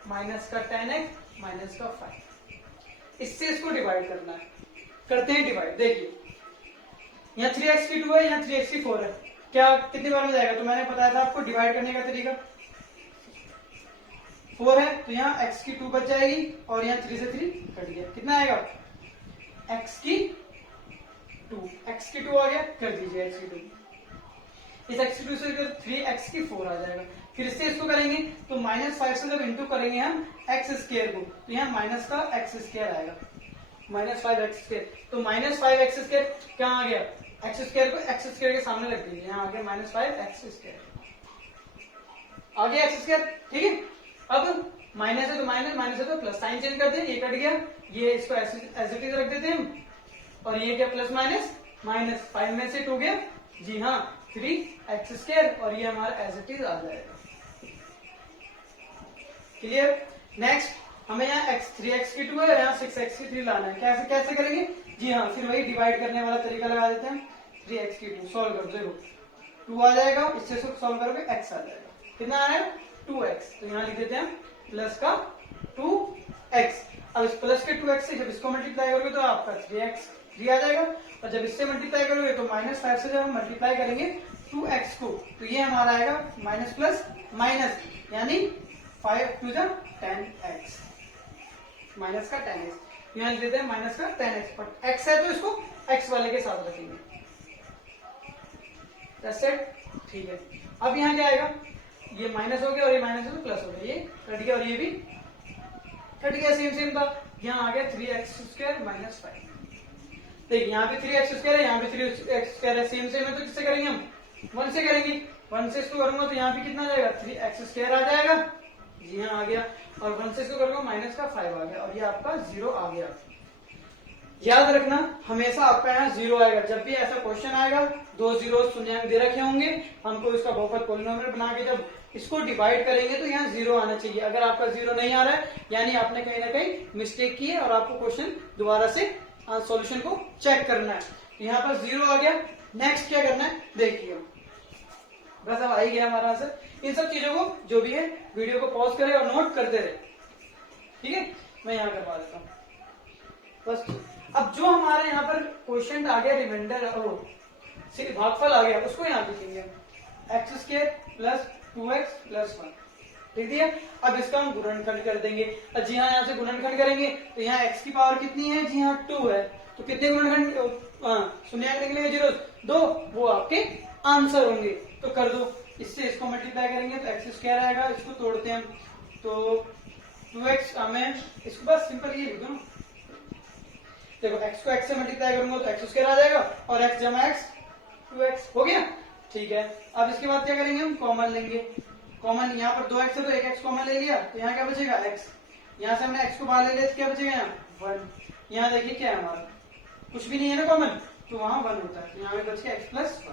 minus का 10x माइनस का 5, इससे इसको डिवाइड करना है। करते हैं डिवाइड। देखिए यहाँ 3x2 है, यहाँ 3x4 है, क्या कितनी बार में जाएगा? तो मैंने बताया था आपको डिवाइड करने का तरीका। 4 है तो यहाँ x2 बच जाएगी और यहाँ 3 से 3 कट गया, कितना आएगा? x2 आ गया, कर दीजिए x2। इस x2 से 3x4 आ जाएगा। फिर से इसको करेंगे तो -5 से जब इंटू करेंगे हम x² को, तो यहाँ माइनस का x² आएगा, -5x²। तो -5x² क्या आ गया? x² को x² के सामने रख दीजिए, यहाँ आ गया -5x²। आ गया x², ठीक है। अब माइनस है तो माइनस, माइनस है तो प्लस, साइन चेंज करते हैं, ये कट गया, ये इसको एज इट इज रख देते हैं, और ये क्या प्लस माइनस माइनस, 5 में से 2 गया, जी हाँ 3x², और ये हमारा एज इट इज आ जाएगा। क्लियर? नेक्स्ट हमें यहाँ 3x2 है, यहाँ 6x3 लाना है। कैसे कैसे करेंगे? जी हाँ, फिर वही डिवाइड करने वाला तरीका लगा देते हैं। 3x2 सॉल्व कर दो, 2 आ जाएगा, इससे सॉल्व करोगे x आ जाएगा, कितना आया? 2x। तो यहाँ लिख देते हैं प्लस का 2x। अब इस प्लस के 2x से जब इसको मल्टीप्लाई करोगे तो आपका 3x3 आ जाएगा, और जब इससे मल्टीप्लाई करोगे तो -5 से जब हम मल्टीप्लाई करेंगे 2x को, तो ये हमारा आएगा माइनस प्लस माइनस, यानी 5 to the 10x, माइनस का 10x। यहाँ लिख देते हैं माइनस का 10x, पर x है तो इसको x वाले के साथ रखेंगे। ठीक है। अब यहाँ क्या आएगा? ये माइनस हो गया और ये माइनस हो तो प्लस हो गया, ये कट गया और ये भी कट गया, सेम था। यहाँ आ गया 3x² माइनस 5। देखिए यहाँ पे 3x² है, यहाँ पे 3x² है, सेम है, तो किससे करेंगे हम? 1 से करेंगे। 1 से इसको करूंगा तो यहाँ पे कितना आ जाएगा? 3x² आ जाएगा, जी हाँ आ गया, और 1 से इसको करूंगा माइनस का 5 आ गया, और ये आपका 0 आ गया। याद रखना हमेशा आपका यहाँ 0 आएगा। जब भी ऐसा क्वेश्चन आएगा, 2 0 शून्य दे रखे होंगे, हमको इसका बहुपद पॉलिनोमियल बना के जब इसको डिवाइड करेंगे तो यहाँ 0 आना चाहिए। अगर आपका 0 नहीं आ रहा है, यानी आपने कहीं ना कहीं मिस्टेक की है और आपको क्वेश्चन दोबारा से सॉल्यूशन को चेक करना है। यहाँ पर 0 आ गया। नेक्स्ट क्या करना है देखिए, बस अब आ ही गया हमारा आंसर। इन सब चीजों को जो भी है वीडियो को पॉज करें और नोट करते रहे, ठीक है। मैं यहाँ करवा देता हूँ बस। अब जो हमारे यहाँ पर क्वेश्चन आ गया रिमाइंडर, भागफल आ गया, उसको यहाँ लिखेंगे x² प्लस 2x प्लस 1, लिख दिया। अब इसका हम गुणनखंड कर देंगे। जी हाँ, यहाँ से गुणनखंड करेंगे तो यहाँ x की पावर कितनी है? जी हाँ 2 है, तो कितने गुणनखंड? शून्य निकलेंगे 0, 2, वो आपके आंसर होंगे। तो कर दो, इससे इसको मल्टीप्लाई करेंगे तो x² आएगा, इसको तोड़ते हैं तो 2x, हमें इसको बस सिंपल ये लिख दो ना। देखो x को x से मल्टीप्लाई करूंगा तो x² आ जाएगा, और x जमा x 2x हो गया, ठीक है। अब इसके बाद क्या करेंगे हम? कॉमन लेंगे। कॉमन यहाँ पर 2x है तो 1x कॉमन ले लिया, तो यहाँ क्या बचेगा? x। यहाँ से हमने x को बाहर ले लिया तो क्या बचेगा? यहाँ 1। यहाँ देखिए क्या है हमारा, कुछ भी नहीं है ना कॉमन, तो वहां 1 होता है, तो यहाँ पे बच गया x प्लस 1।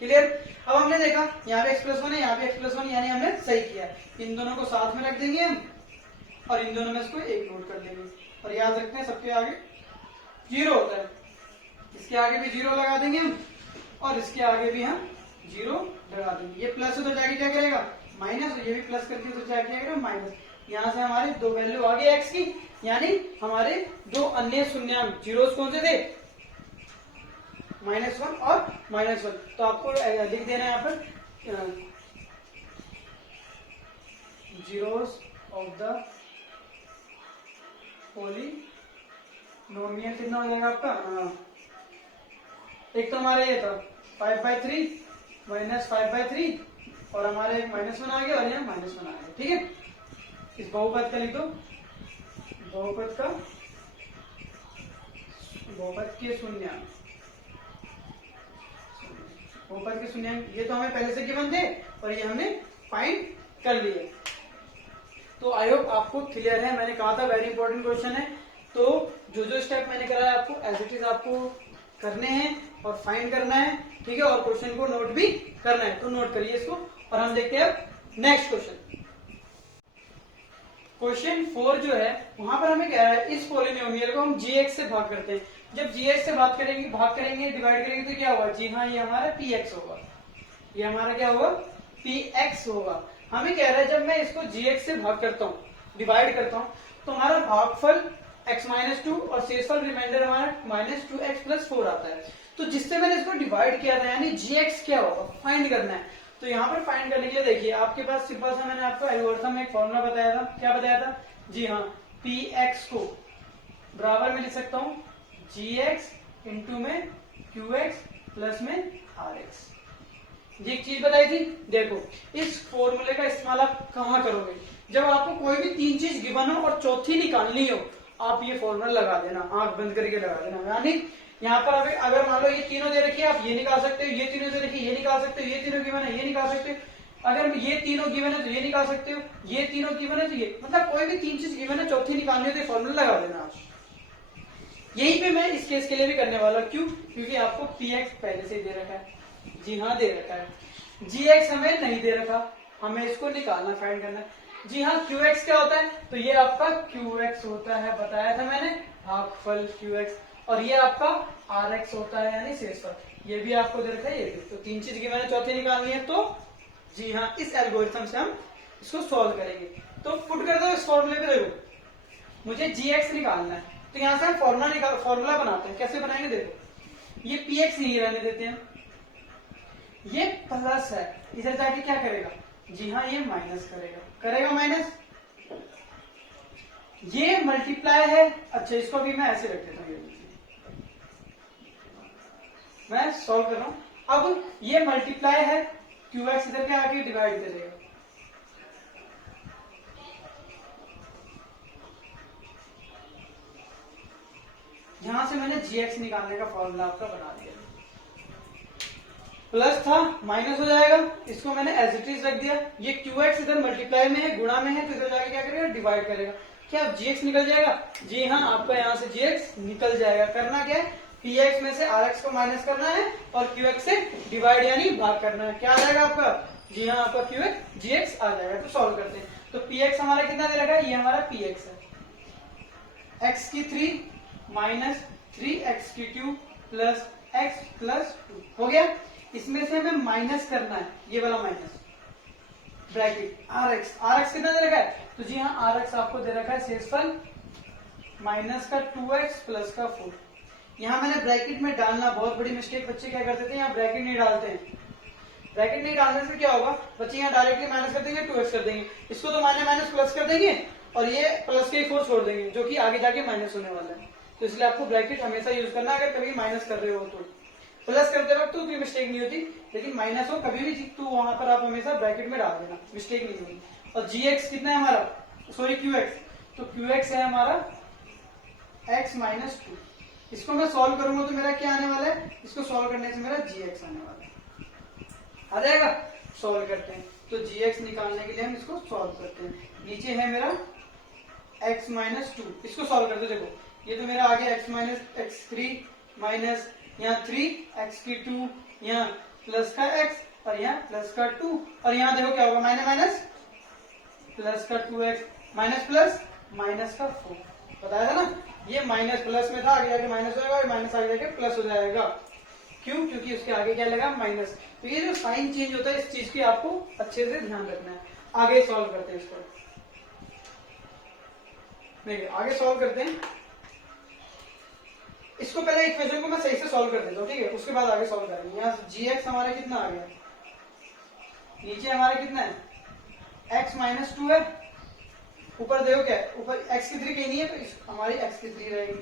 क्लियर? अब हमने देखा यहाँ पे x प्लस 1 है, यहाँ पे x प्लस 1, यानी हमने सही किया। इन दोनों को साथ में रख देंगे हम, और इन दोनों में इसको एक नोट कर लेंगे। और याद रखते हैं सबके आगे 0 होता है, इसके आगे भी 0 लगा देंगे हम, और इसके आगे भी हम 0 लगा देंगे। ये प्लस है तो जाके क्या करेगा? माइनस, और ये भी प्लस करके तो जाके क्या करेगा? माइनस। यहाँ से हमारे 2 वैल्यू आ गई x की, यानी हमारे 2 अन्य शून्याङ्क जीरोस कौन से थे? -1 और -1। तो आपको लिख देना है यहाँ पर जीरोस ऑफ द पॉलिनोमियल। कितना हो जाएगा आपका? एक तो हमारे ये था 5/3 -5/3, और हमारे -1 आ गया, और यहाँ -1 आ गया, ठीक है। इस बहुपद का लिख दो, बहुपद के शून्याङ्क, बहुपद के शून्याङ्क। ये तो हमें पहले से गिवन थे और ये हमने फाइंड कर लिए। तो आई होप आपको क्लियर है। मैंने कहा था वेरी इंपॉर्टेंट क्वेश्चन है, तो जो जो स्टेप मैंने कराया आपको एज इट इज आपको करने हैं और फाइंड करना है, ठीक है। और क्वेश्चन को नोट भी करना है, तो नोट करिए इसको, और हम देखते हैं नेक्स्ट क्वेश्चन। क्वेश्चन 4 जो है वहां पर हमें कह रहा है इस पोलिनोमियल को हम gx से भाग करते हैं। जब gx से भाग करेंगे डिवाइड करेंगे तो क्या होगा? जी हाँ, ये हमारा px होगा। ये हमारा क्या होगा? px होगा। हमें कह रहा है जब मैं इसको gx से भाग करता हूँ, डिवाइड करता हूँ, तो हमारा भागफल x-2 और शेषफल रिमाइंडर हमारा -2x+4 आता है। तो जिससे मैंने इसको डिवाइड किया था यानी gx क्या होगा फाइंड करना है। तो यहाँ पर फाइंड करने के लिए देखिए आपके पास सिंपल सा मैंने आपको एल्गोरिथम में एक फॉर्मूला बताया था। क्या बताया था? जी हाँ, px को बराबर में लिख सकता हूँ gx इंटू में qx प्लस में rx। ये एक चीज बताई थी। देखो इस फॉर्मूले का इस्तेमाल आप कहाँ करोगे? जब आपको कोई भी तीन चीज गिवन हो और चौथी निकालनी हो, आप ये फॉर्मूला लगा देना, आंख बंद करके लगा देना। यानी यहाँ पर अगर मान लो ये तीनों दे रखी है, आप ये निकाल सकते हो, ये तीनों दे रखी है, ये निकाल सकते हो, ये तीनों गिवन है, ये निकाल सकते हो। अगर ये तीनों गिवन है तो ये निकाल सकते हो, ये तीनों गिवन है तो ये, मतलब कोई भी तीन चीज गिवन है, चौथी निकालनी हो तो फॉर्मूला लगा देना आप। यही पे मैं इस केस के लिए भी करने वाला। क्यों? क्योंकि आपको px पहले से ही दे रखा है। जी हाँ, दे रखा है। gx हमें नहीं दे रखा, हमें इसको निकालना, फाइंड करना। जी हाँ, qx क्या होता है? तो ये आपका qx होता है, बताया था मैंने, भागफल qx। और ये आपका rx होता है यानी शेषफल। ये भी आपको दे रखा है, ये भी। तो तीन चीज की मैंने चौथी निकालनी है। तो जी हाँ, इस एल्गोरिथम से हम इसको सॉल्व करेंगे। तो पुट कर दो इस फॉर्मूले पे। देखो मुझे gx निकालना है, तो यहाँ से हम फॉर्मूला बनाते हैं। कैसे बनाएंगे? देखो ये px नहीं रहने देते हैं, ये प्लस है, इधर जाके क्या करेगा? जी हाँ, ये माइनस करेगा माइनस। ये मल्टीप्लाई है। अच्छा, इसको भी मैं ऐसे रख देता हूँ, मैं सॉल्व कर रहा हूं। अब ये मल्टीप्लाई है, qx इधर के आके डिवाइड करेगा। यहां से मैंने gx निकालने का फॉर्मूला आपका बना दिया। प्लस था माइनस हो जाएगा, इसको मैंने एज इट इज रख दिया। ये qx इधर मल्टीप्लाई में है, गुणा में है, तो इधर जाके क्या करेगा? डिवाइड करेगा। क्या अब gx निकल जाएगा? जी हाँ, आपका यहाँ से gx निकल जाएगा। करना क्या है? px में से rx को माइनस करना है और qx से डिवाइड यानी भाग करना है। क्या आ जाएगा आपका? जी हाँ, आपका gx आ जाएगा। तो सॉल्व करते हैं। तो px हमारा कितना दे रखा है? ये हमारा px है, x की 3 माइनस 3x की 2 प्लस x प्लस 2 हो गया। इसमें से हमें माइनस करना है, ये वाला माइनस, ब्रैकेट rx कितना दे रखा है? तो जी हाँ, rx आपको दे रखा है शेषफल माइनस का 2x प्लस का 4। यहाँ मैंने ब्रैकेट में डालना, बहुत बड़ी मिस्टेक बच्चे क्या करते थे, यहाँ ब्रैकेट नहीं डालते हैं। ब्रैकेट नहीं डालने से क्या होगा? बच्चे यहाँ डायरेक्टली माइनस कर देंगे, 2x कर देंगे, इसको तो माइनस प्लस कर देंगे और ये प्लस के 4 छोड़ देंगे, जो कि आगे जाके माइनस होने वाला है। तो इसलिए आपको ब्रैकेट हमेशा यूज करना, अगर कभी माइनस कर रहे हो तो। प्लस करते वक्त तो कोई मिस्टेक नहीं होती, लेकिन माइनस हो कभी भी तो वहां पर आप हमेशा ब्रैकेट में डाल देना, मिस्टेक नहीं होगी। और gx कितना है हमारा? सॉरी qx, तो qx है हमारा x माइनस 2। इसको मैं सॉल्व करूंगा तो मेरा क्या आने वाला है? इसको सॉल्व करने से मेरा gx आने वाला है। आ जाएगा? सॉल्व करते हैं। तो gx निकालने के लिए हम इसको सॉल्व करते हैं। नीचे है मेरा x माइनस 2, इसको सॉल्व करते। देखो ये तो मेरा आ गया x माइनस x3 माइनस यहाँ 3x की 2, यहाँ प्लस का x और यहाँ प्लस का 2, और यहाँ देखो क्या होगा? माइनस प्लस का 2x माइनस प्लस माइनस का 4। बताया था ना, ये माइनस प्लस में था, आगे जाके माइनस हो जाएगा, माइनस आगे जाके प्लस हो जाएगा। क्यों? क्योंकि उसके आगे क्या लगा? माइनस। तो ये जो साइन चेंज होता है, इस चीज की आपको अच्छे से ध्यान रखना है। आगे सॉल्व करते हैं इसको, देखिए आगे सॉल्व करते हैं इसको। पहले इक्वेशन को मैं सही से सॉल्व कर देता हूँ, ठीक है? उसके बाद आगे सॉल्व करेंगे। यहाँ gx हमारा कितना आ गया? नीचे हमारा कितना है? x माइनस 2 है, ऊपर देखो क्या है? ऊपर x की 3 कहीं नहीं है, तो हमारी x की 3 रहेगी,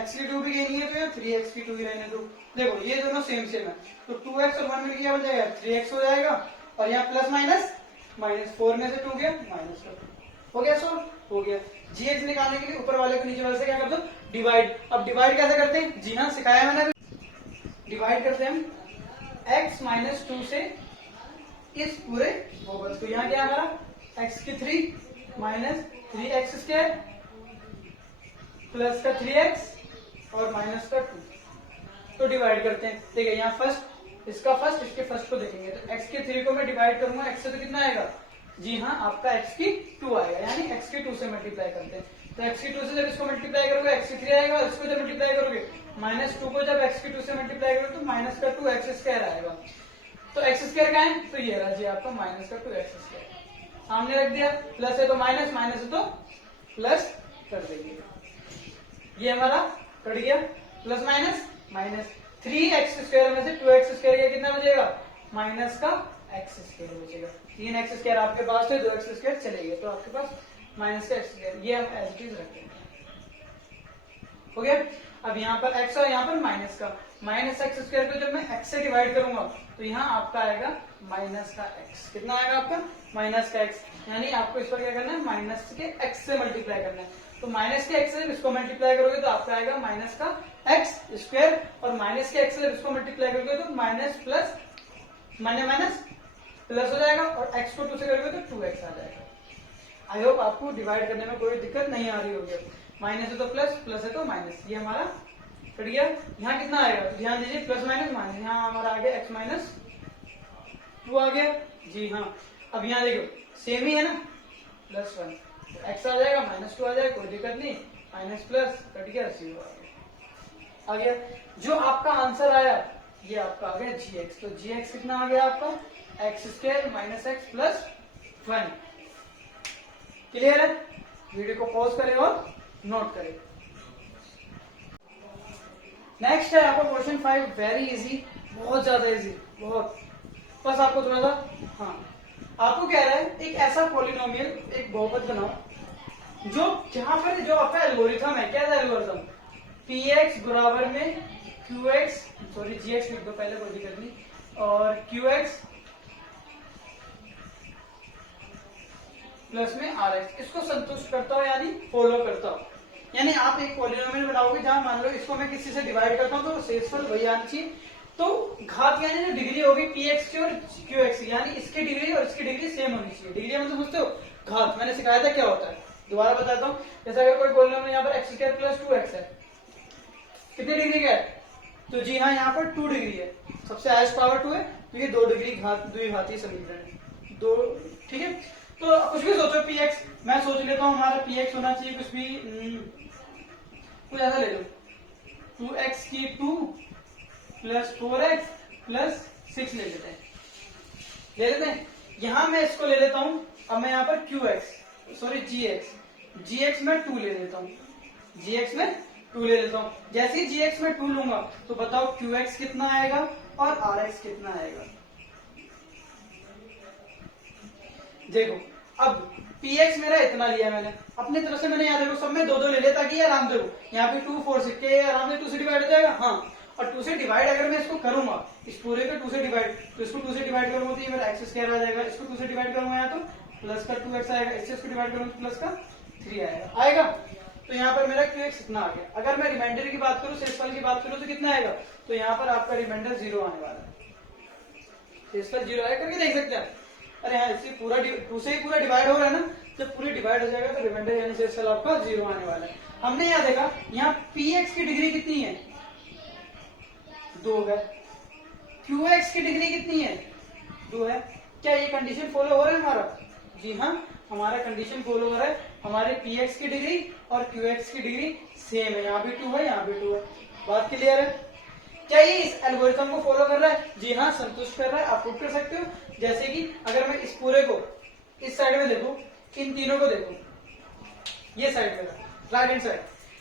x की 2 भी कहीं नहीं है, तो यहाँ 3x की 2 ही रहने दो। देखो ये दोनों सेम है, तो 2x और 1 मिलकर क्या बन जाएगा? 3x हो जाएगा, और यहाँ प्लस माइनस माइनस 4 में से 2 गया माइनस का 2 हो गया। सॉल्व हो गया। gx निकालने के लिए ऊपर वाले को नीचे वाले से क्या कर दो? डिवाइड। अब डिवाइड कैसे करते हैं? जी हाँ, सिखाया मैंने। डिवाइड करते हैं हम x माइनस 2 से इस पूरे बहुपद को। यहाँ क्या हमारा? x की 3 माइनस 3x स्क्वायर प्लस का 3x और माइनस का 2। तो डिवाइड करते हैं, ठीक है? यहाँ फर्स्ट इसका फर्स्ट, इसके फर्स्ट को देखेंगे। तो x के 3 को मैं डिवाइड करूंगा, x से तो कितना आएगा? जी हाँ, आपका x की 2 आएगा, यानी x की 2 से मल्टीप्लाई करते हैं। तो x की 2 से जब इसको मल्टीप्लाई करोगे x की 3 आएगा, और इसको जब मल्टीप्लाई करोगे -2 को जब x की 2 से मल्टीप्लाई करोगे तो माइनस का 2x² आएगा। तो x² क्या है, तो ये रहा जी आपका माइनस का 2x²। सामने रख दिया, प्लस है तो माइनस, माइनस है तो प्लस कर देंगे। ये हमारा कट गया, प्लस माइनस माइनस, 3x² में से 2x² का कितना बचेगा, माइनस का x² बचेगा। 3x² आपके पास है, 2x² चले गए, तो आपके पास माइनस का x², ये हम एज इट इज रखेंगे। हो गया। अब यहाँ पर x और यहाँ पर माइनस का, माइनस x² को जब मैं x से डिवाइड करूंगा तो यहाँ आपका आएगा माइनस का x। कितना आएगा आपका, माइनस का x, यानी आपको इस पर क्या करना है, माइनस के x से मल्टीप्लाई करना है। तो माइनस के x से इसको मल्टीप्लाई करोगे तो आपका आएगा माइनस का x², और माइनस के x से इसको मल्टीप्लाई करोगे तो माइनस प्लस माइनस प्लस हो जाएगा, और x को 2 से करोगे तो 2x आ जाएगा। आई होप आपको डिवाइड करने में कोई दिक्कत नहीं आ रही होगी। माइनस है तो प्लस, प्लस है तो माइनस, ये हमारा कट गया। यहाँ कितना आएगा, तो ध्यान दीजिए, प्लस माइनस माइनस, यहाँ हमारा आ गया x-2 आ गया जी हाँ। अब यहाँ देखो सेम ही है ना, +1, x आ जाएगा, -2 आ जाएगा, कोई दिक्कत नहीं, माइनस प्लस कट गया, 0 आ गया। जो आपका आंसर आया ये आपका आ गया gx। तो gx कितना आ गया आपका, x² - x प्लस 1। क्लियर है, वीडियो को पॉज करें और नोट करें। नेक्स्ट है आपका क्वेश्चन 5, वेरी इजी, बहुत ज्यादा इजी, बहुत, बस आपको थोड़ा सा, हाँ आपको कह रहा है एक ऐसा पॉलिनोमियल, एक बहुपद बनाओ जो जहां पर जो आपका एल्गोरिथम है, क्या था एल्गोरिथम, px बराबर में qx, सॉरी gx लिख दो पहले, कोई दिक्कत नहीं, और qx प्लस में rx, इसको संतुष्ट करता हो यानी फॉलो करता हो। यानी आप एक पॉलिनोमियल बनाओगे जहां मान लो इसको मैं किसी से डिवाइड करता हूं तो शेषफल वही आना चाहिए। तो घात यानी जो डिग्री होगी px की और qx की, यानी इसकी डिग्री और इसकी डिग्री सेम होनी चाहिए। डिग्री मतलब समझते हो, घात मैंने सिखाया था क्या होता है, दोबारा बताता हूँ। जैसे अगर कोई पॉलिनोमियल यहाँ पर x² प्लस 2x है, कितनी डिग्री का है, तो जी हाँ यहाँ पर 2 डिग्री है, सबसे हाईएस्ट पावर 2 है, तो ये 2 डिग्री द्विघाती समीकरण है, 2, ठीक है। तो कुछ भी सोचो px, मैं सोच लेता हूँ हमारा px होना चाहिए कुछ भी, कुछ ऐसा ले लो, 2x की 2 प्लस 4x प्लस 6 ले लेते हैं। यहां मैं इसको ले लेता हूं, अब मैं यहाँ पर gx में 2 ले लेता हूं, gx में 2 ले लेता हूं। जैसे ही gx में 2 लूंगा तो बताओ qx कितना आएगा और rx कितना आएगा। देखो अब px मेरा इतना लिया मैंने, अपने तरफ से मैंने यहाँ देखो सब में 2-2 ले लिया ताकि आराम दे, यहाँ पे 2 4 सिक्के आराम से 2 से डिवाइड हो जाएगा, हाँ। और 2 से डिवाइड अगर मैं इसको करूंगा, इस पूरे को 2 से डिवाइड, तो इसको 2 से डिवाइड करूंगा तो ये मेरा x² आ जाएगा, इसको 2 से डिवाइड करूंगा यहाँ तो प्लस का 2x आएगा, इससे इसको डिवाइड करूंगा तो प्लस का 3 आएगा। तो यहाँ पर मेरा qx कितना आ गया। अगर मैं रिमाइंडर की बात करूँ, शेषफल की बात करूँ तो कितना आएगा, तो यहाँ पर आपका रिमाइंडर 0 आने वाला है, शेषफल 0 आएगा, करके देख सकते हैं। अरे हाँ, इससे पूरा 2 से ही पूरा डिवाइड हो रहा है ना, जब पूरी डिवाइड हो जाएगा तो रिमाइंडर यानी शेषफल आपका 0 आने वाला है। हमने यहाँ देखा, यहाँ px की डिग्री कितनी है, 2 है, qx की डिग्री कितनी है, 2 है। क्या ये कंडीशन फॉलो हो रहा है हमारा, जी हाँ हमारा कंडीशन फॉलो हो रहा है, हमारे px की डिग्री और qx की डिग्री सेम है, यहाँ भी 2 है, यहाँ भी 2 है। बात क्लियर है। क्या ये इस एल्गोरिथम को फॉलो कर रहा है, जी हाँ संतुष्ट कर रहा है, आप प्रूव कर सकते हो। जैसे कि अगर मैं इस पूरे को इस साइड में देखूं, इन तीनों को देखूं, ये साइड में राइट हैंड साइड,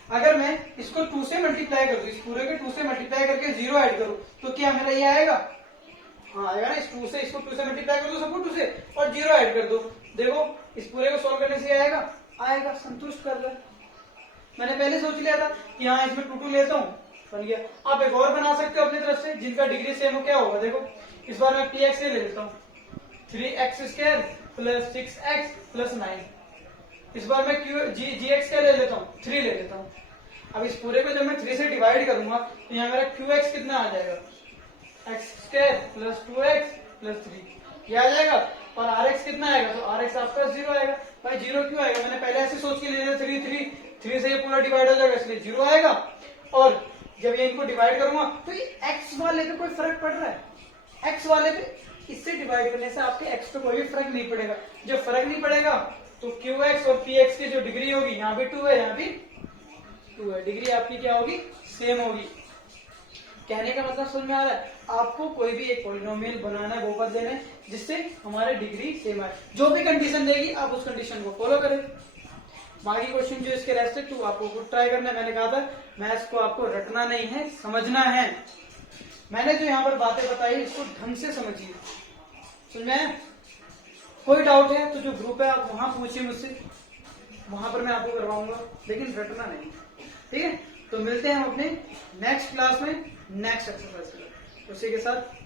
अगर मैं इसको 2 से मल्टीप्लाई कर दूं, इस पूरे के 2 से मल्टीप्लाई करके 0 ऐड करूं तो क्या मेरा ये आएगा, हाँ आएगा ना। इस 2 से इसको 2 से मल्टीप्लाई कर दो सबको 2 से और 0 ऐड कर दो, देखो इस पूरे को सोल्व करने से आएगा, संतुष्ट कर रहा है। मैंने पहले सोच लिया था कि हाँ इसमें 2 लेता हूँ, बन गया। आप एक और बना सकते हो अपनी तरफ से जिनका डिग्री सेम हो, क्या होगा देखो, इस बार मैं px से ले लेता हूँ, 3x² प्लस 6x प्लस 9। इस बार मैं gx क्या ले लेता हूँ, 3 ले लेता हूँ। अब इस पूरे को जब मैं 3 से डिवाइड करूंगा तो यहाँ मेरा qx कितना आ जाएगा, x² प्लस 2x प्लस 3 ये आ जाएगा, और rx कितना आएगा, तो rx आपका 0 आएगा। भाई 0 क्यों आएगा, मैंने पहले ऐसे सोच के ले लिया 3 से ये पूरा डिवाइड हो जाएगा इसलिए 0 आएगा। और जब ये इनको डिवाइड करूंगा तो ये x वाले पे कोई फर्क पड़ रहा है, x वाले पे इससे डिवाइड करने से आपके एक्स पे कोई भी फर्क नहीं पड़ेगा। जब फर्क नहीं पड़ेगा तो क्यू एक्स और पी एक्स की जो डिग्री होगी, यहाँ भी 2 है, यहाँ भी 2 है, डिग्री आपकी क्या होगी, सेम होगी। कहने का मतलब समझ में आ रहा है? आपको कोई भी एक पॉलिनोमियल बनाना है, बहुपद देना है, जिससे हमारे डिग्री सेम आए। जो भी कंडीशन देगी आप उस कंडीशन को फॉलो करें। बाकी क्वेश्चन जो इसके रेस्पेक्ट आपको खुद ट्राई करना है। मैंने कहा था मैथ्स को आपको रटना नहीं है, समझना है। मैंने जो यहाँ पर बातें बताई इसको ढंग से समझिए, समझ में आया? कोई डाउट है तो जो ग्रुप है आप वहां पूछिए मुझसे, वहां पर मैं आपको करवाऊंगा, लेकिन रटना नहीं, ठीक है? तो मिलते हैं हम अपने नेक्स्ट क्लास में नेक्स्ट एक्सरसाइज में। उसी के साथ